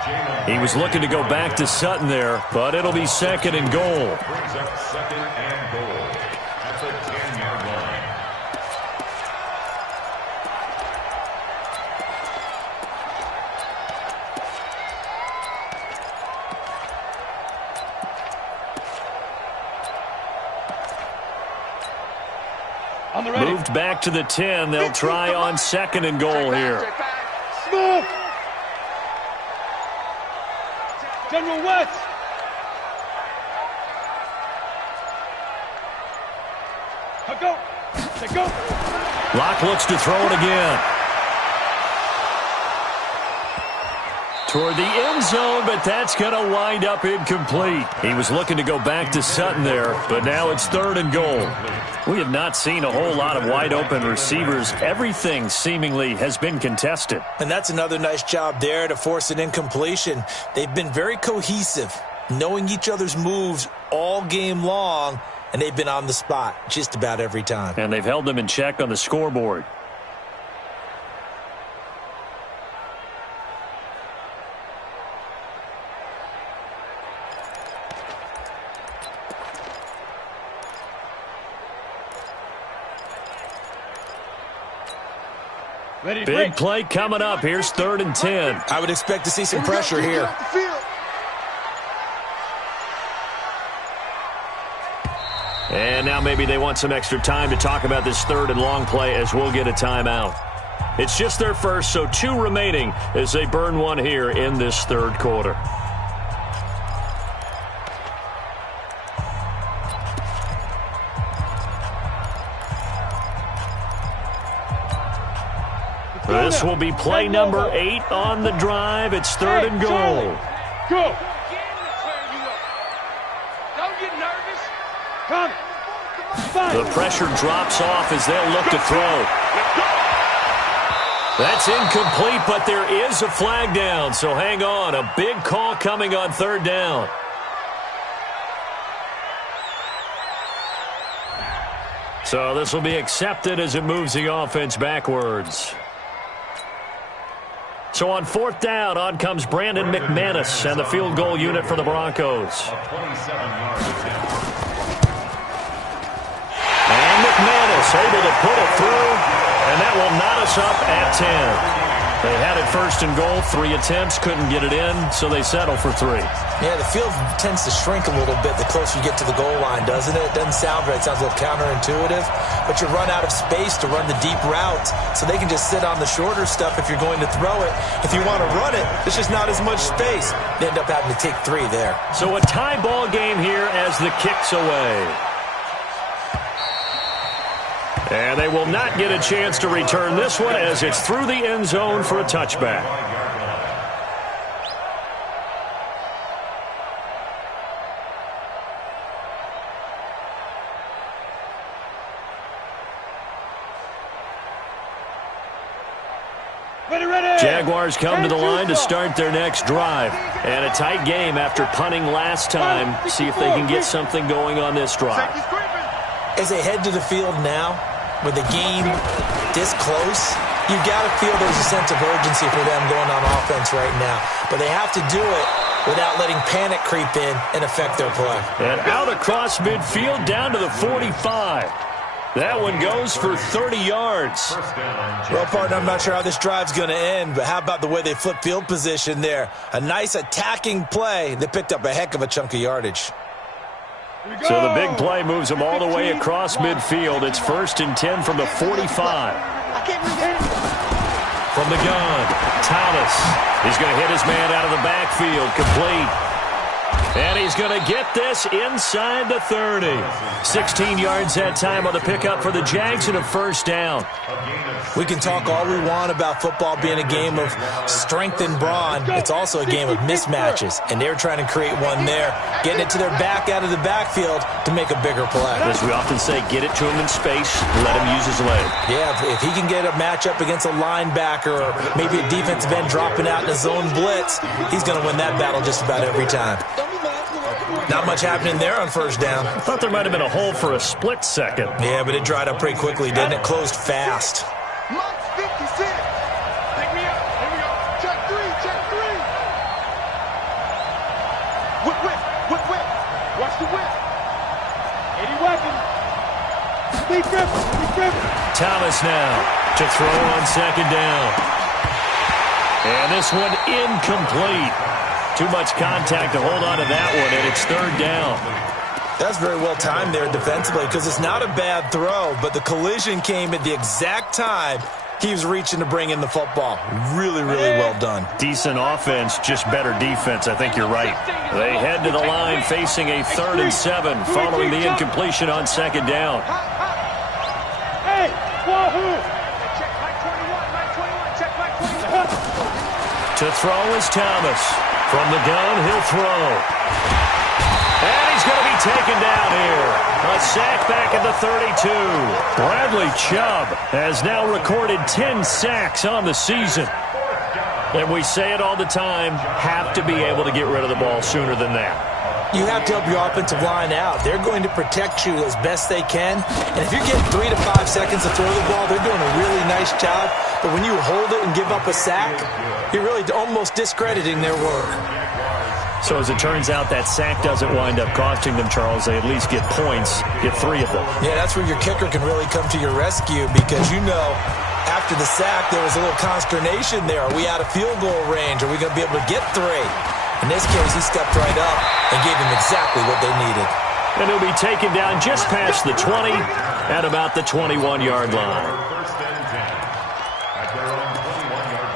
He was looking to go back to Sutton there, but it'll be second and goal. Brings up second and goal at the 10-yard line. Moved back to the 10. They'll try on second and goal here. Smoke! General West! Go! Go! Locke looks to throw it again. Toward the end zone, but that's going to wind up incomplete. He was looking to go back to Sutton there, but now it's third and goal. We have not seen a whole lot of wide-open receivers. Everything seemingly has been contested. And that's another nice job there to force an incompletion. They've been very cohesive, knowing each other's moves all game long, and they've been on the spot just about every time. And they've held them in check on the scoreboard. Big play coming up. Here's third and 10. I would expect to see some pressure here. And now maybe they want some extra time to talk about this third and long play as we'll get a timeout. It's just their first, so 2 remaining as they burn one here in this third quarter. This will be play number 8 on the drive. It's third and goal. Go! Don't get nervous. Come. The pressure drops off as they'll look to throw. That's incomplete, but there is a flag down, so hang on. A big call coming on third down. So this will be accepted as it moves the offense backwards. So on fourth down, on comes Brandon McManus and the field goal unit for the Broncos. And McManus able to put it through, and that will knot us up at 10. They had it first and goal, 3 attempts, couldn't get it in, so they settle for 3. Yeah, the field tends to shrink a little bit the closer you get to the goal line, doesn't it? It doesn't sound right. It sounds a little counterintuitive, but you run out of space to run the deep routes, so they can just sit on the shorter stuff if you're going to throw it. If you want to run it, there's just not as much space. They end up having to take 3 there. So a tie ball game here as the kick's away. And they will not get a chance to return this one as it's through the end zone for a touchback. Jaguars come to the line to start their next drive. And a tight game after punting last time. See if they can get something going on this drive. As they head to the field now, with the game this close, you've got to feel there's a sense of urgency for them going on offense right now. But they have to do it without letting panic creep in and affect their play. And out across midfield down to the 45. That one goes for 30 yards. Well, partner, I'm not sure how this drive's going to end, but how about the way they flip field position there? A nice attacking play that picked up a heck of a chunk of yardage. So the big play moves them all the way across midfield. It's first and 10 from the 45. From the gun, Thomas. He's going to hit his man out of the backfield. Complete. And he's going to get this inside the 30. 16 yards that time on the pickup for the Jags and a first down. We can talk all we want about football being a game of strength and brawn. It's also a game of mismatches, and they're trying to create one there, getting it to their back out of the backfield to make a bigger play. As we often say, get it to him in space, let him use his leg. Yeah, if he can get a matchup against a linebacker or maybe a defensive end dropping out in a zone blitz, he's going to win that battle just about every time. Not much happening there on first down. I thought there might have been a hole for a split second. Yeah, but it dried up pretty quickly, didn't it? Closed fast. Month 56. Pick me up. Here we go. Check three. Check three. Whip, whip. Whip, whip. Watch the whip. 80 weapons. Big grip. Big grip. Thomas now to throw on second down. And this one incomplete. Too much contact to hold on to that one, and it's third down. That's very well timed there defensively because it's not a bad throw, but the collision came at the exact time he was reaching to bring in the football. Really, really well done. Decent offense, just better defense. I think you're right. They head to the line facing a 3rd and 7 following the incompletion on second down. Hey, wahoo! Check Mike 21, check Mike 21. To throw is Thomas. From the gun, he'll throw. And he's going to be taken down here. A sack back at the 32. Bradley Chubb has now recorded 10 sacks on the season. And we say it all the time, have to be able to get rid of the ball sooner than that. You have to help your offensive line out. They're going to protect you as best they can. And if you're getting 3 to 5 seconds to throw the ball, they're doing a really nice job. But when you hold it and give up a sack, you're really almost discrediting their work. So as it turns out, that sack doesn't wind up costing them, Charles. They at least get points, get 3 of them. Yeah, that's where your kicker can really come to your rescue because you know after the sack there was a little consternation there. Are we out of field goal range? Are we going to be able to get 3? In this case, he stepped right up and gave them exactly what they needed. And he'll be taken down just past the 20 at about the 21-yard line. First and 10 at their own 21-yard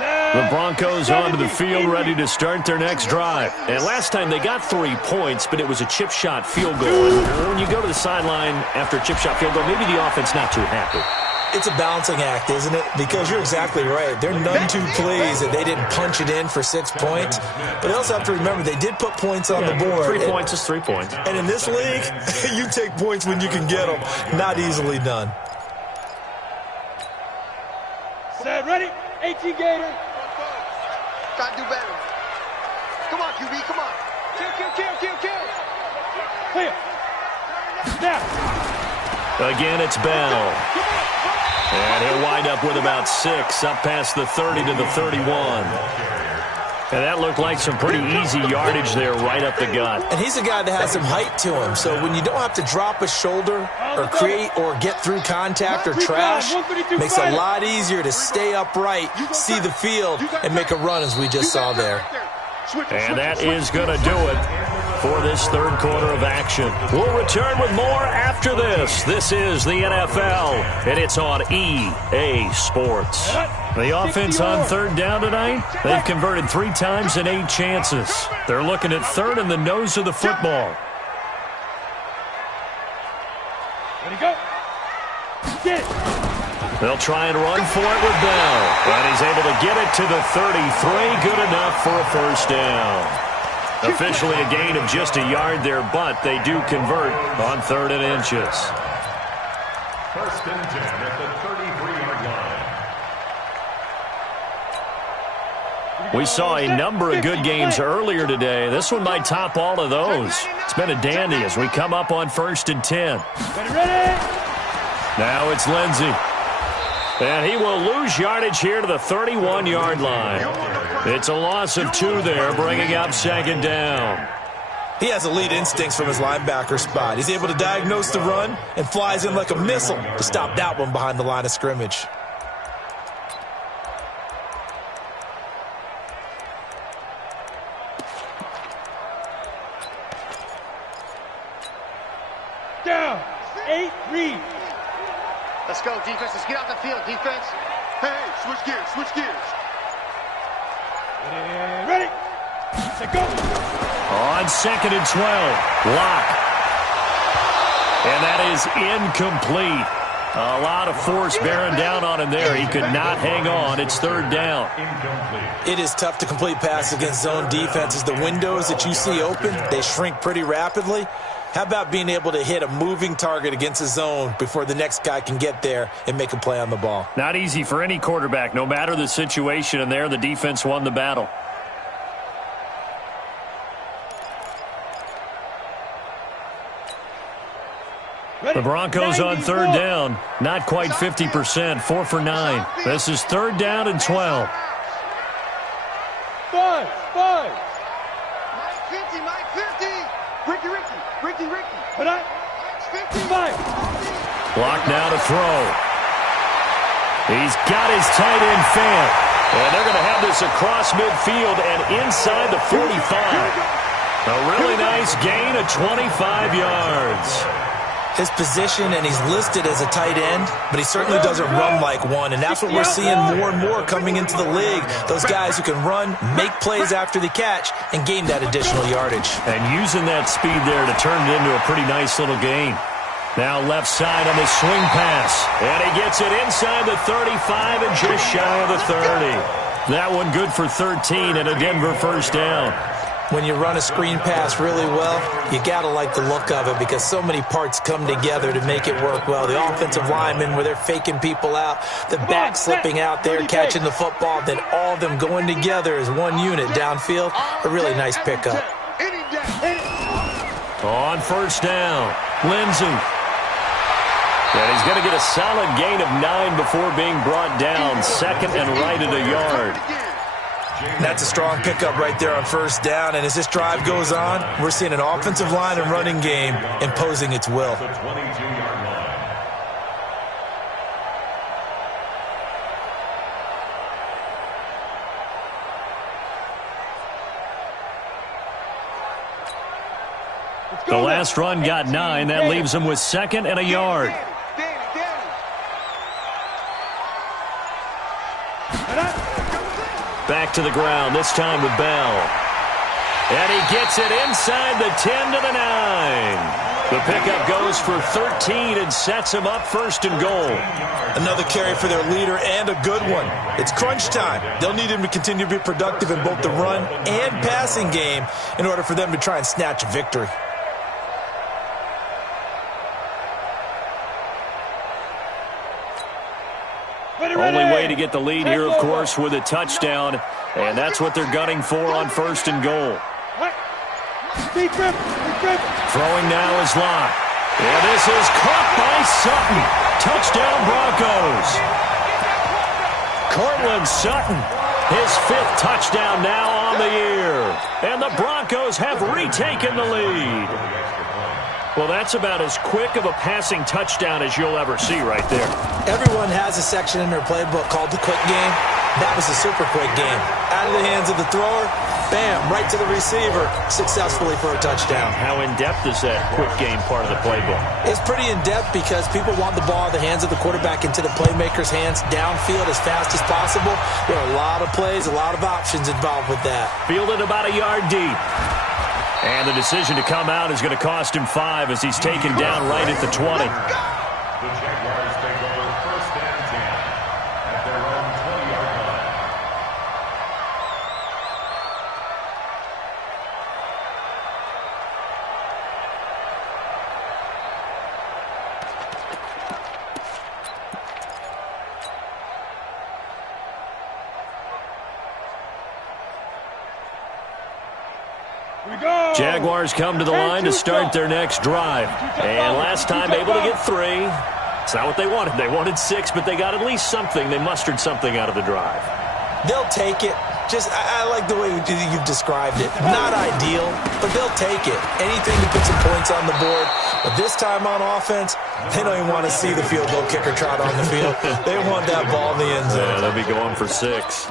line. The Broncos onto the field ready to start their next drive. And last time they got 3 points, but it was a chip shot field goal. And when you go to the sideline after a chip shot field goal, maybe the offense not too happy. It's a balancing act, isn't it? Because you're exactly right. They're none too pleased that they didn't punch it in for 6 points. But they also have to remember they did put points on the board. 3 points is 3 points. And in this league, you take points when you can get them. Not easily done. Set, ready? 18 Gator. Gotta do better. Come on, QB, come on. Kill. Clear. Snap. Again, it's Bell. And he'll wind up with about 6, up past the 30 to the 31. And that looked like some pretty easy yardage there right up the gut. And he's a guy that has some height to him. So when you don't have to drop a shoulder or create or get through contact or trash, makes it a lot easier to stay upright, see the field, and make a run as we just saw there. And that is going to do it for this third quarter of action. We'll return with more after this. This is the NFL, and it's on EA Sports. The offense on third down tonight, they've converted 3 times in 8 chances. They're looking at third in the nose of the football. Ready, go. Get it. They'll try and run for it with Bell. And he's able to get it to the 33. Good enough for a first down. Officially a gain of just a yard there, but they do convert on 3rd and inches. First and 10 at the 33-yard line. We saw a number of good games earlier today. This one might top all of those. It's been a dandy as we come up on 1st and 10. Ready. Now it's Lindsey. And he will lose yardage here to the 31-yard line. It's a loss of 2 there, bringing up 2nd down. He has elite instincts from his linebacker spot. He's able to diagnose the run and flies in like a missile to stop that one behind the line of scrimmage. Down. 8 read. Let's go, defense. Let's get off the field, defense. Hey, switch gears. Ready. On 2nd and 12, Locke. And that is incomplete. A lot of force bearing down on him there. He could not hang on. It's 3rd down. It is tough to complete passes against zone defenses. The windows that you see open, they shrink pretty rapidly. How about being able to hit a moving target against a zone before the next guy can get there and make a play on the ball? Not easy for any quarterback, no matter the situation. And there, the defense won the battle. The Broncos on 3rd down. Not quite 50%. 4 for 9. This is 3rd down and 12. 5. Mike 50, Mike 50. Ricky. Mike 55. Block now to throw. He's got his tight end fan. And they're going to have this across midfield and inside the 45. A really nice gain of 25 yards. His position, and he's listed as a tight end, but he certainly doesn't run like one, and that's what we're seeing more and more coming into the league. Those guys who can run, make plays after the catch, and gain that additional yardage. And using that speed there to turn it into a pretty nice little gain. Now left side on the swing pass, and he gets it inside the 35 and just shy of the 30. That one good for 13 and a Denver 1st down. When you run a screen pass really well, you got to like the look of it because so many parts come together to make it work well. The offensive linemen, where they're faking people out, the back slipping out there, catching the football, then all of them going together as one unit downfield. A really nice pickup. On 1st down, Lindsey. And he's going to get a solid gain of 9 before being brought down. 2nd and right at a yard. That's a strong pickup right there on 1st down, and as this drive goes on, we're seeing an offensive line and running game imposing its will. The last run got 9. That leaves him with 2nd and a yard. Back to the ground, this time with Bell. And he gets it inside the 10 to the 9. The pickup goes for 13 and sets him up 1st and goal. Another carry for their leader and a good one. It's crunch time. They'll need him to continue to be productive in both the run and passing game in order for them to try and snatch a victory. Only way to get the lead here, of course, with a touchdown. And that's what they're gunning for on 1st and goal. Throwing now is Locke. And this is caught by Sutton. Touchdown, Broncos. Cortland Sutton, his 5th touchdown now on the year. And the Broncos have retaken the lead. Well, that's about as quick of a passing touchdown as you'll ever see right there. Everyone has a section in their playbook called the quick game. That was a super quick game. Out of the hands of the thrower, bam, right to the receiver, successfully for a touchdown. How in-depth is that quick game part of the playbook? It's pretty in-depth because people want the ball in the hands of the quarterback into the playmaker's hands downfield as fast as possible. There are a lot of plays, a lot of options involved with that. Fielded about a yard deep. And the decision to come out is going to cost him 5 as he's taken down right at the 20. The Jaguars take over 1st and 10 at their own 20-yard line. Jaguars come to the line to start their next drive. And last time able to get 3. It's not what they wanted. They wanted 6, but they got at least something. They mustered something out of the drive. They'll take it. I like the way you've described it. Not ideal, but they'll take it. Anything to put some points on the board. But this time on offense, they don't even want to see the field goal kicker trot on the field. They want that ball in the end zone. Yeah, they'll be going for 6.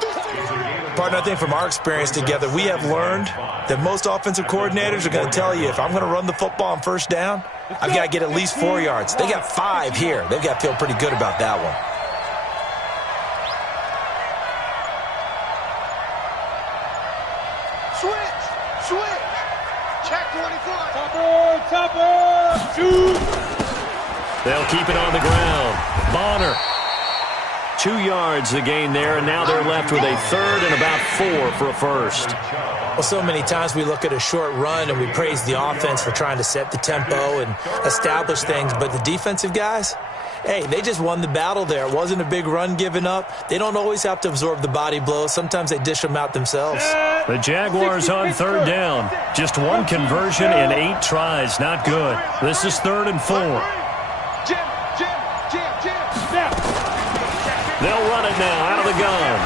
Partner, I think from our experience together, we have learned that most offensive coordinators are going to tell you, if I'm going to run the football on 1st down, I've got to get at least 4 yards. They got 5 here. They've got to feel pretty good about that one. Switch. Switch. Check 24. Topper, shoot. They'll keep it on the ground. Bonner. 2 yards the gain there, and now they're left with a third and about 4 for a first. Well, so many times we look at a short run and we praise the offense for trying to set the tempo and establish things, but the defensive guys, hey, they just won the battle there. It wasn't a big run given up. They don't always have to absorb the body blows. Sometimes they dish them out themselves. The Jaguars on third down. Just 1 conversion in 8 tries. Not good. This is 3rd and 4. Jim. They'll run it now out of the gun.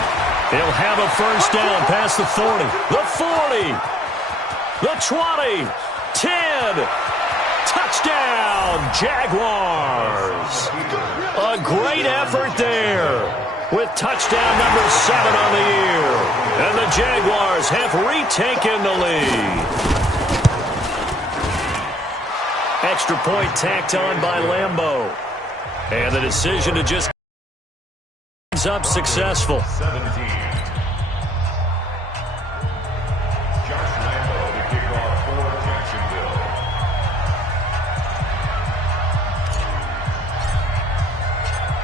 They'll have a first down past the 40. The 40. The 20. 10. Touchdown, Jaguars. A great effort there with touchdown number 7 on the year. And the Jaguars have retaken the lead. Extra point tacked on by Lambeau. And the decision to just up successful. 17. Josh Lambeau to kick off for Jacksonville.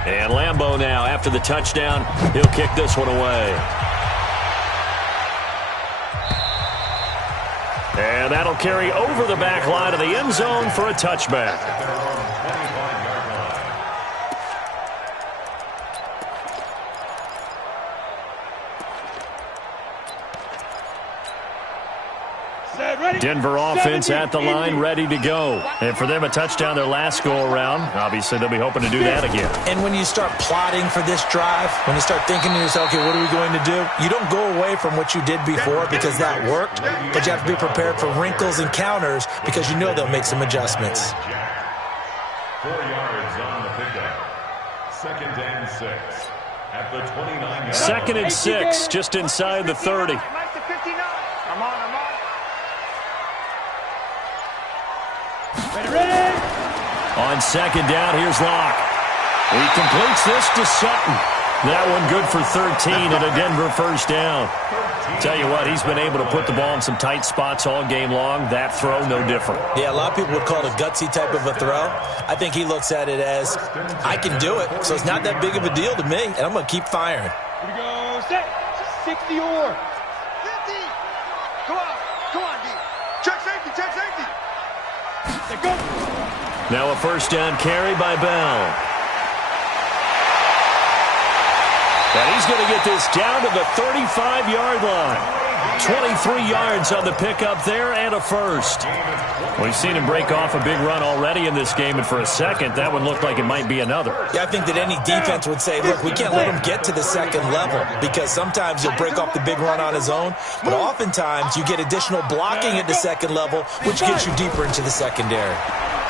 And Lambeau now, after the touchdown, he'll kick this one away. And that'll carry over the back line of the end zone for a touchback. Denver offense at the line, ready to go. And for them, a touchdown their last go-around. Obviously, they'll be hoping to do that again. And when you start plotting for this drive, when you start thinking to yourself, okay, what are we going to do? You don't go away from what you did before because that worked, but you have to be prepared for wrinkles and counters because you know they'll make some adjustments. 4 yards on the pickup. 2nd and 6 at the 29-yard. 2nd and 6, just inside the 30. Mike to 59. I'm on. Ready. On 2nd down, here's Locke. He completes this to Sutton. That one good for 13 and a Denver first down. Tell you what, he's been able to put the ball in some tight spots all game long. That throw, no different. Yeah, a lot of people would call it a gutsy type of a throw. I think he looks at it as, I can do it, so it's not that big of a deal to me, and I'm going to keep firing. Here we go. Set. 60 or. 50. Go on, D. Check safety. Let go. Now a first down carry by Bell. And he's going to get this down to the 35-yard line. 23 yards on the pickup there and a first. We've seen him break off a big run already in this game, and for a second, that one looked like it might be another. Yeah, I think that any defense would say, look, we can't let him get to the second level because sometimes he'll break off the big run on his own, but oftentimes you get additional blocking at the second level, which gets you deeper into the secondary.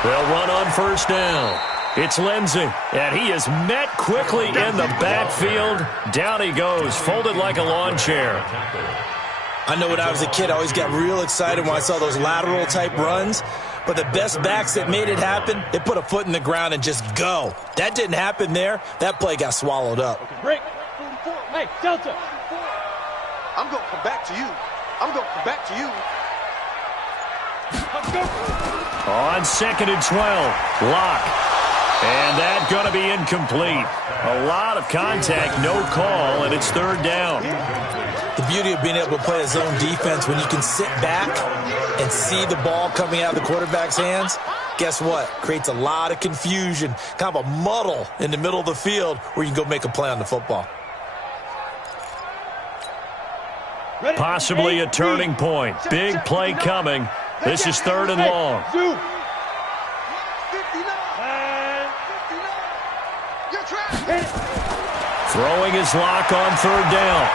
They'll run on first down. It's Lindsey, and he is met quickly in the backfield. Down he goes, folded like a lawn chair. I know when I was a kid, I always got real excited when I saw those lateral-type runs, but the best backs that made it happen, they put a foot in the ground and just go. That didn't happen there. That play got swallowed up. Break. Hey, Delta. I'm going to come back to you. Let's go. On 2nd and 12, Locke. And that going to be incomplete. A lot of contact, no call, and it's 3rd down. The beauty of being able to play a zone defense when you can sit back and see the ball coming out of the quarterback's hands, guess what? Creates a lot of confusion, kind of a muddle in the middle of the field where you can go make a play on the football. Possibly a turning point. Big play coming. This is 3rd and long. Throwing his Lock on 3rd down.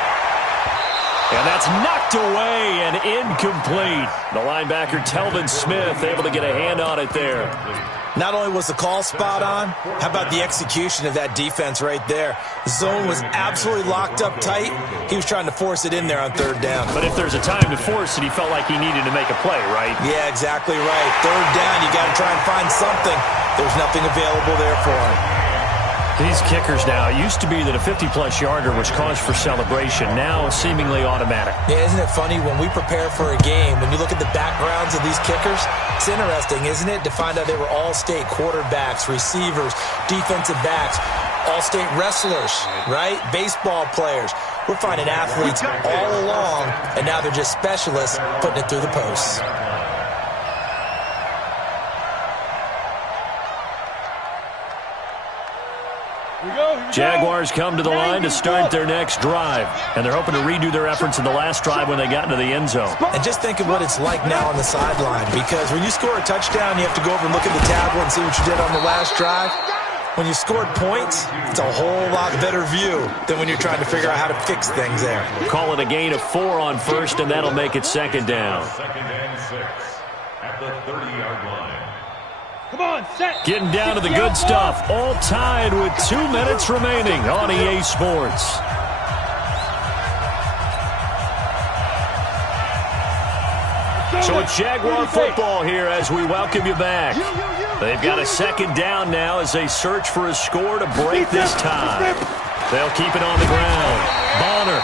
And that's knocked away and incomplete. The linebacker, Telvin Smith, able to get a hand on it there. Not only was the call spot on, how about the execution of that defense right there? The zone was absolutely locked up tight. He was trying to force it in there on 3rd down. But if there's a time to force it, he felt like he needed to make a play, right? Yeah, exactly right. 3rd down, you got to try and find something. There's nothing available there for him. These kickers now, it used to be that a 50-plus yarder was cause for celebration. Now seemingly automatic. Yeah, isn't it funny when we prepare for a game, when you look at the backgrounds of these kickers, it's interesting, isn't it, to find out they were all-state quarterbacks, receivers, defensive backs, all-state wrestlers, right? Baseball players. We're finding athletes all along, and now they're just specialists putting it through the posts. Jaguars come to the line to start their next drive, and they're hoping to redo their efforts in the last drive when they got into the end zone. And just think of what it's like now on the sideline, because when you score a touchdown, you have to go over and look at the tablet and see what you did on the last drive. When you scored points, it's a whole lot better view than when you're trying to figure out how to fix things there. Call it a gain of 4 on first, and that'll make it second down. Second and 6 at the 30-yard line. Come on, set. Getting down to the good stuff. All tied with 2 minutes remaining on EA Sports. So it's Jaguar football here as we welcome you back. They've got a second down now as they search for a score to break this tie. They'll keep it on the ground. Bonner,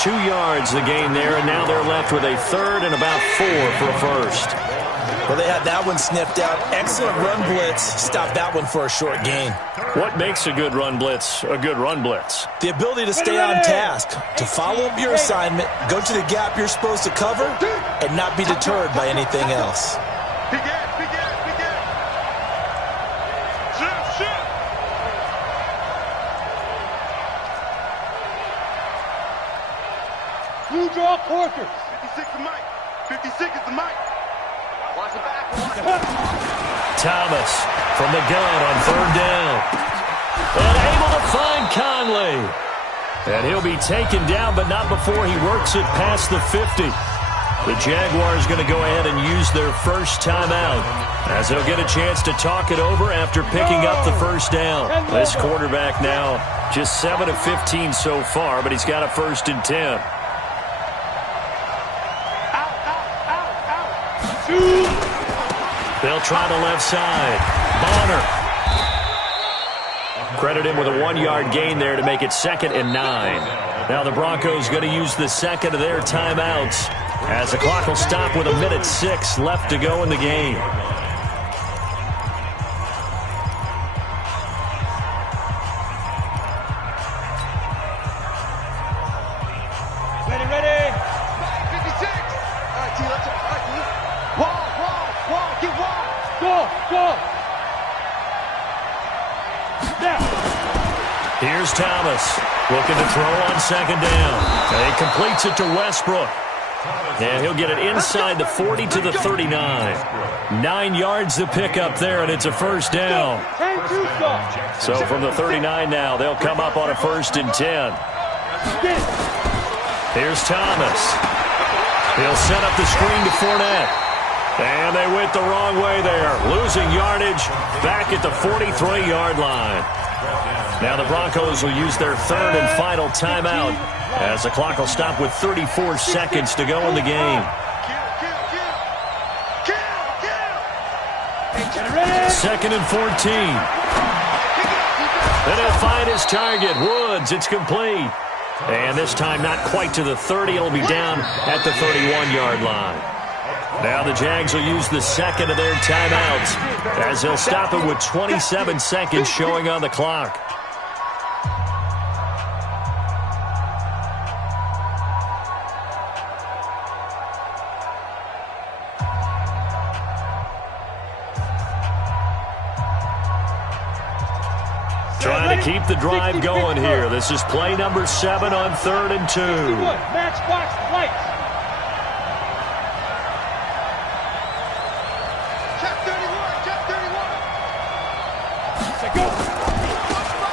2 yards the gain there, and now they're left with a third and about 4 for a first. Well, they had that one sniffed out. Excellent run blitz. Stopped that one for a short gain. What makes a good run blitz a good run blitz? The ability to stay on task, to follow up your assignment, go to the gap you're supposed to cover, and not be deterred by anything else. Big ass, big ass, big ass. Shift, shift. Blue draw quarters. 56 is the mic. 56 is the mic. Watch the back. Thomas from the gun on third down. And able to find Conley. And he'll be taken down, but not before he works it past the 50. The Jaguars going to go ahead and use their first timeout as they'll get a chance to talk it over after picking up the first down. This quarterback now just 7 of 15 so far, but he's got a 1st and 10. They'll try the left side. Bonner. Credit him with a 1-yard gain there to make it 2nd and 9. Now the Broncos going to use the second of their timeouts as the clock will stop with 1:06 left to go in the game. Ready. 56. All right, T, let's go. All right, T. Wall, get wall. Go. Now. Here's Thomas looking to throw on 2nd down. And he completes it to Westbrook. And he'll get it inside the 40 to the 39. 9 yards to pick up there, and it's a 1st down. So from the 39 now, they'll come up on a 1st and 10. Here's Thomas. He'll set up the screen to Fournette. And they went the wrong way there. Losing yardage back at the 43-yard line. Now the Broncos will use their 3rd and final timeout as the clock will stop with 34 seconds to go in the game. Second and 14. Then he'll find his target, Woods. It's complete. And this time not quite to the 30. It'll be down at the 31-yard line. Now the Jags will use the 2nd of their timeouts as they'll stop it with 27 seconds showing on the clock. Trying to keep the drive going here. This is play number 7 on 3rd and 2. Matchbox lights. Check 31, check 31.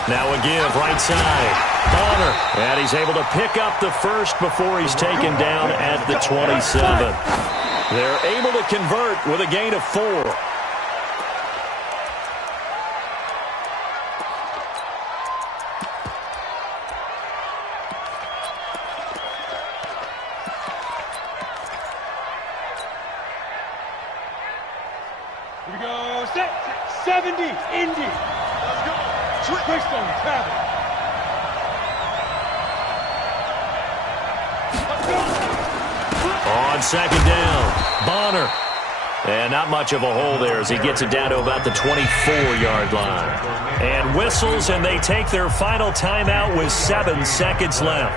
Now a give, right side. Bonner. And he's able to pick up the 1st before he's taken down at the 27. They're able to convert with a gain of 4. Here we go. Set. 70. Indy. Let's go. Twist on Travis. On second down, Bonner. And not much of a hole there as he gets it down to about the 24-yard line. And whistles, and they take their final timeout with 7 seconds left.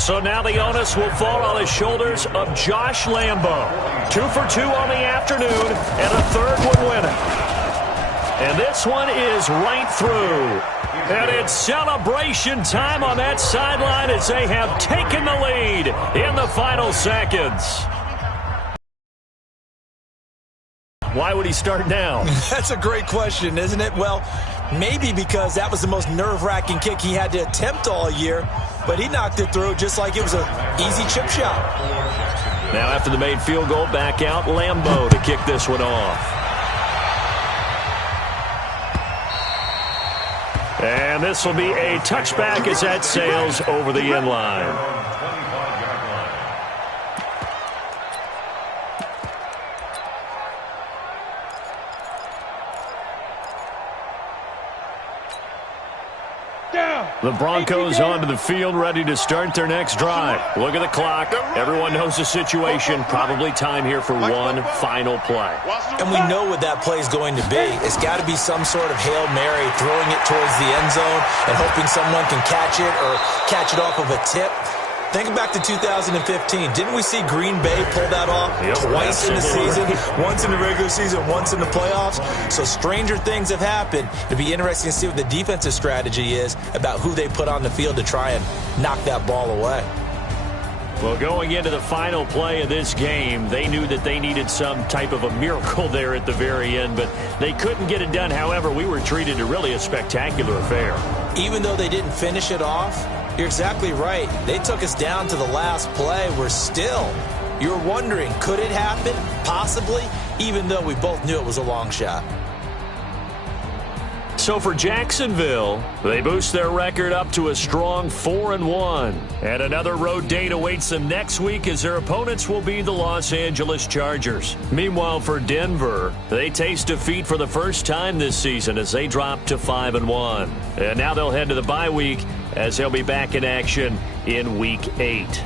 So now the onus will fall on the shoulders of Josh Lambo. 2 for 2 on the afternoon, and a third one winning. And this one is right through. And it's celebration time on that sideline as they have taken the lead in the final seconds. Why would he start now? That's a great question, isn't it? Well, maybe because that was the most nerve-wracking kick he had to attempt all year, but he knocked it through just like it was an easy chip shot. Now after the made field goal, back out Lambo to kick this one off. And this will be a touchback as that sails over the end line. The Broncos onto the field, ready to start their next drive. Look at the clock. Everyone knows the situation. Probably time here for one final play. And we know what that play is going to be. It's got to be some sort of Hail Mary, throwing it towards the end zone and hoping someone can catch it or catch it off of a tip. Think back to 2015. Didn't we see Green Bay pull that off twice in the season? Once in the regular season, once in the playoffs. So stranger things have happened. It'll be interesting to see what the defensive strategy is about who they put on the field to try and knock that ball away. Well, going into the final play of this game, they knew that they needed some type of a miracle there at the very end, but they couldn't get it done. However, we were treated to really a spectacular affair. Even though they didn't finish it off, you're exactly right. They took us down to the last play. You're wondering, could it happen? Possibly, even though we both knew it was a long shot. So for Jacksonville, they boost their record up to a strong 4-1. And another road date awaits them next week as their opponents will be the Los Angeles Chargers. Meanwhile, for Denver, they taste defeat for the first time this season as they drop to 5-1. And now they'll head to the bye week as they'll be back in action in Week 8.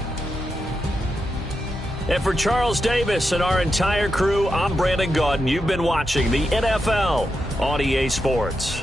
And for Charles Davis and our entire crew, I'm Brandon Gaudin. You've been watching the NFL on EA Sports.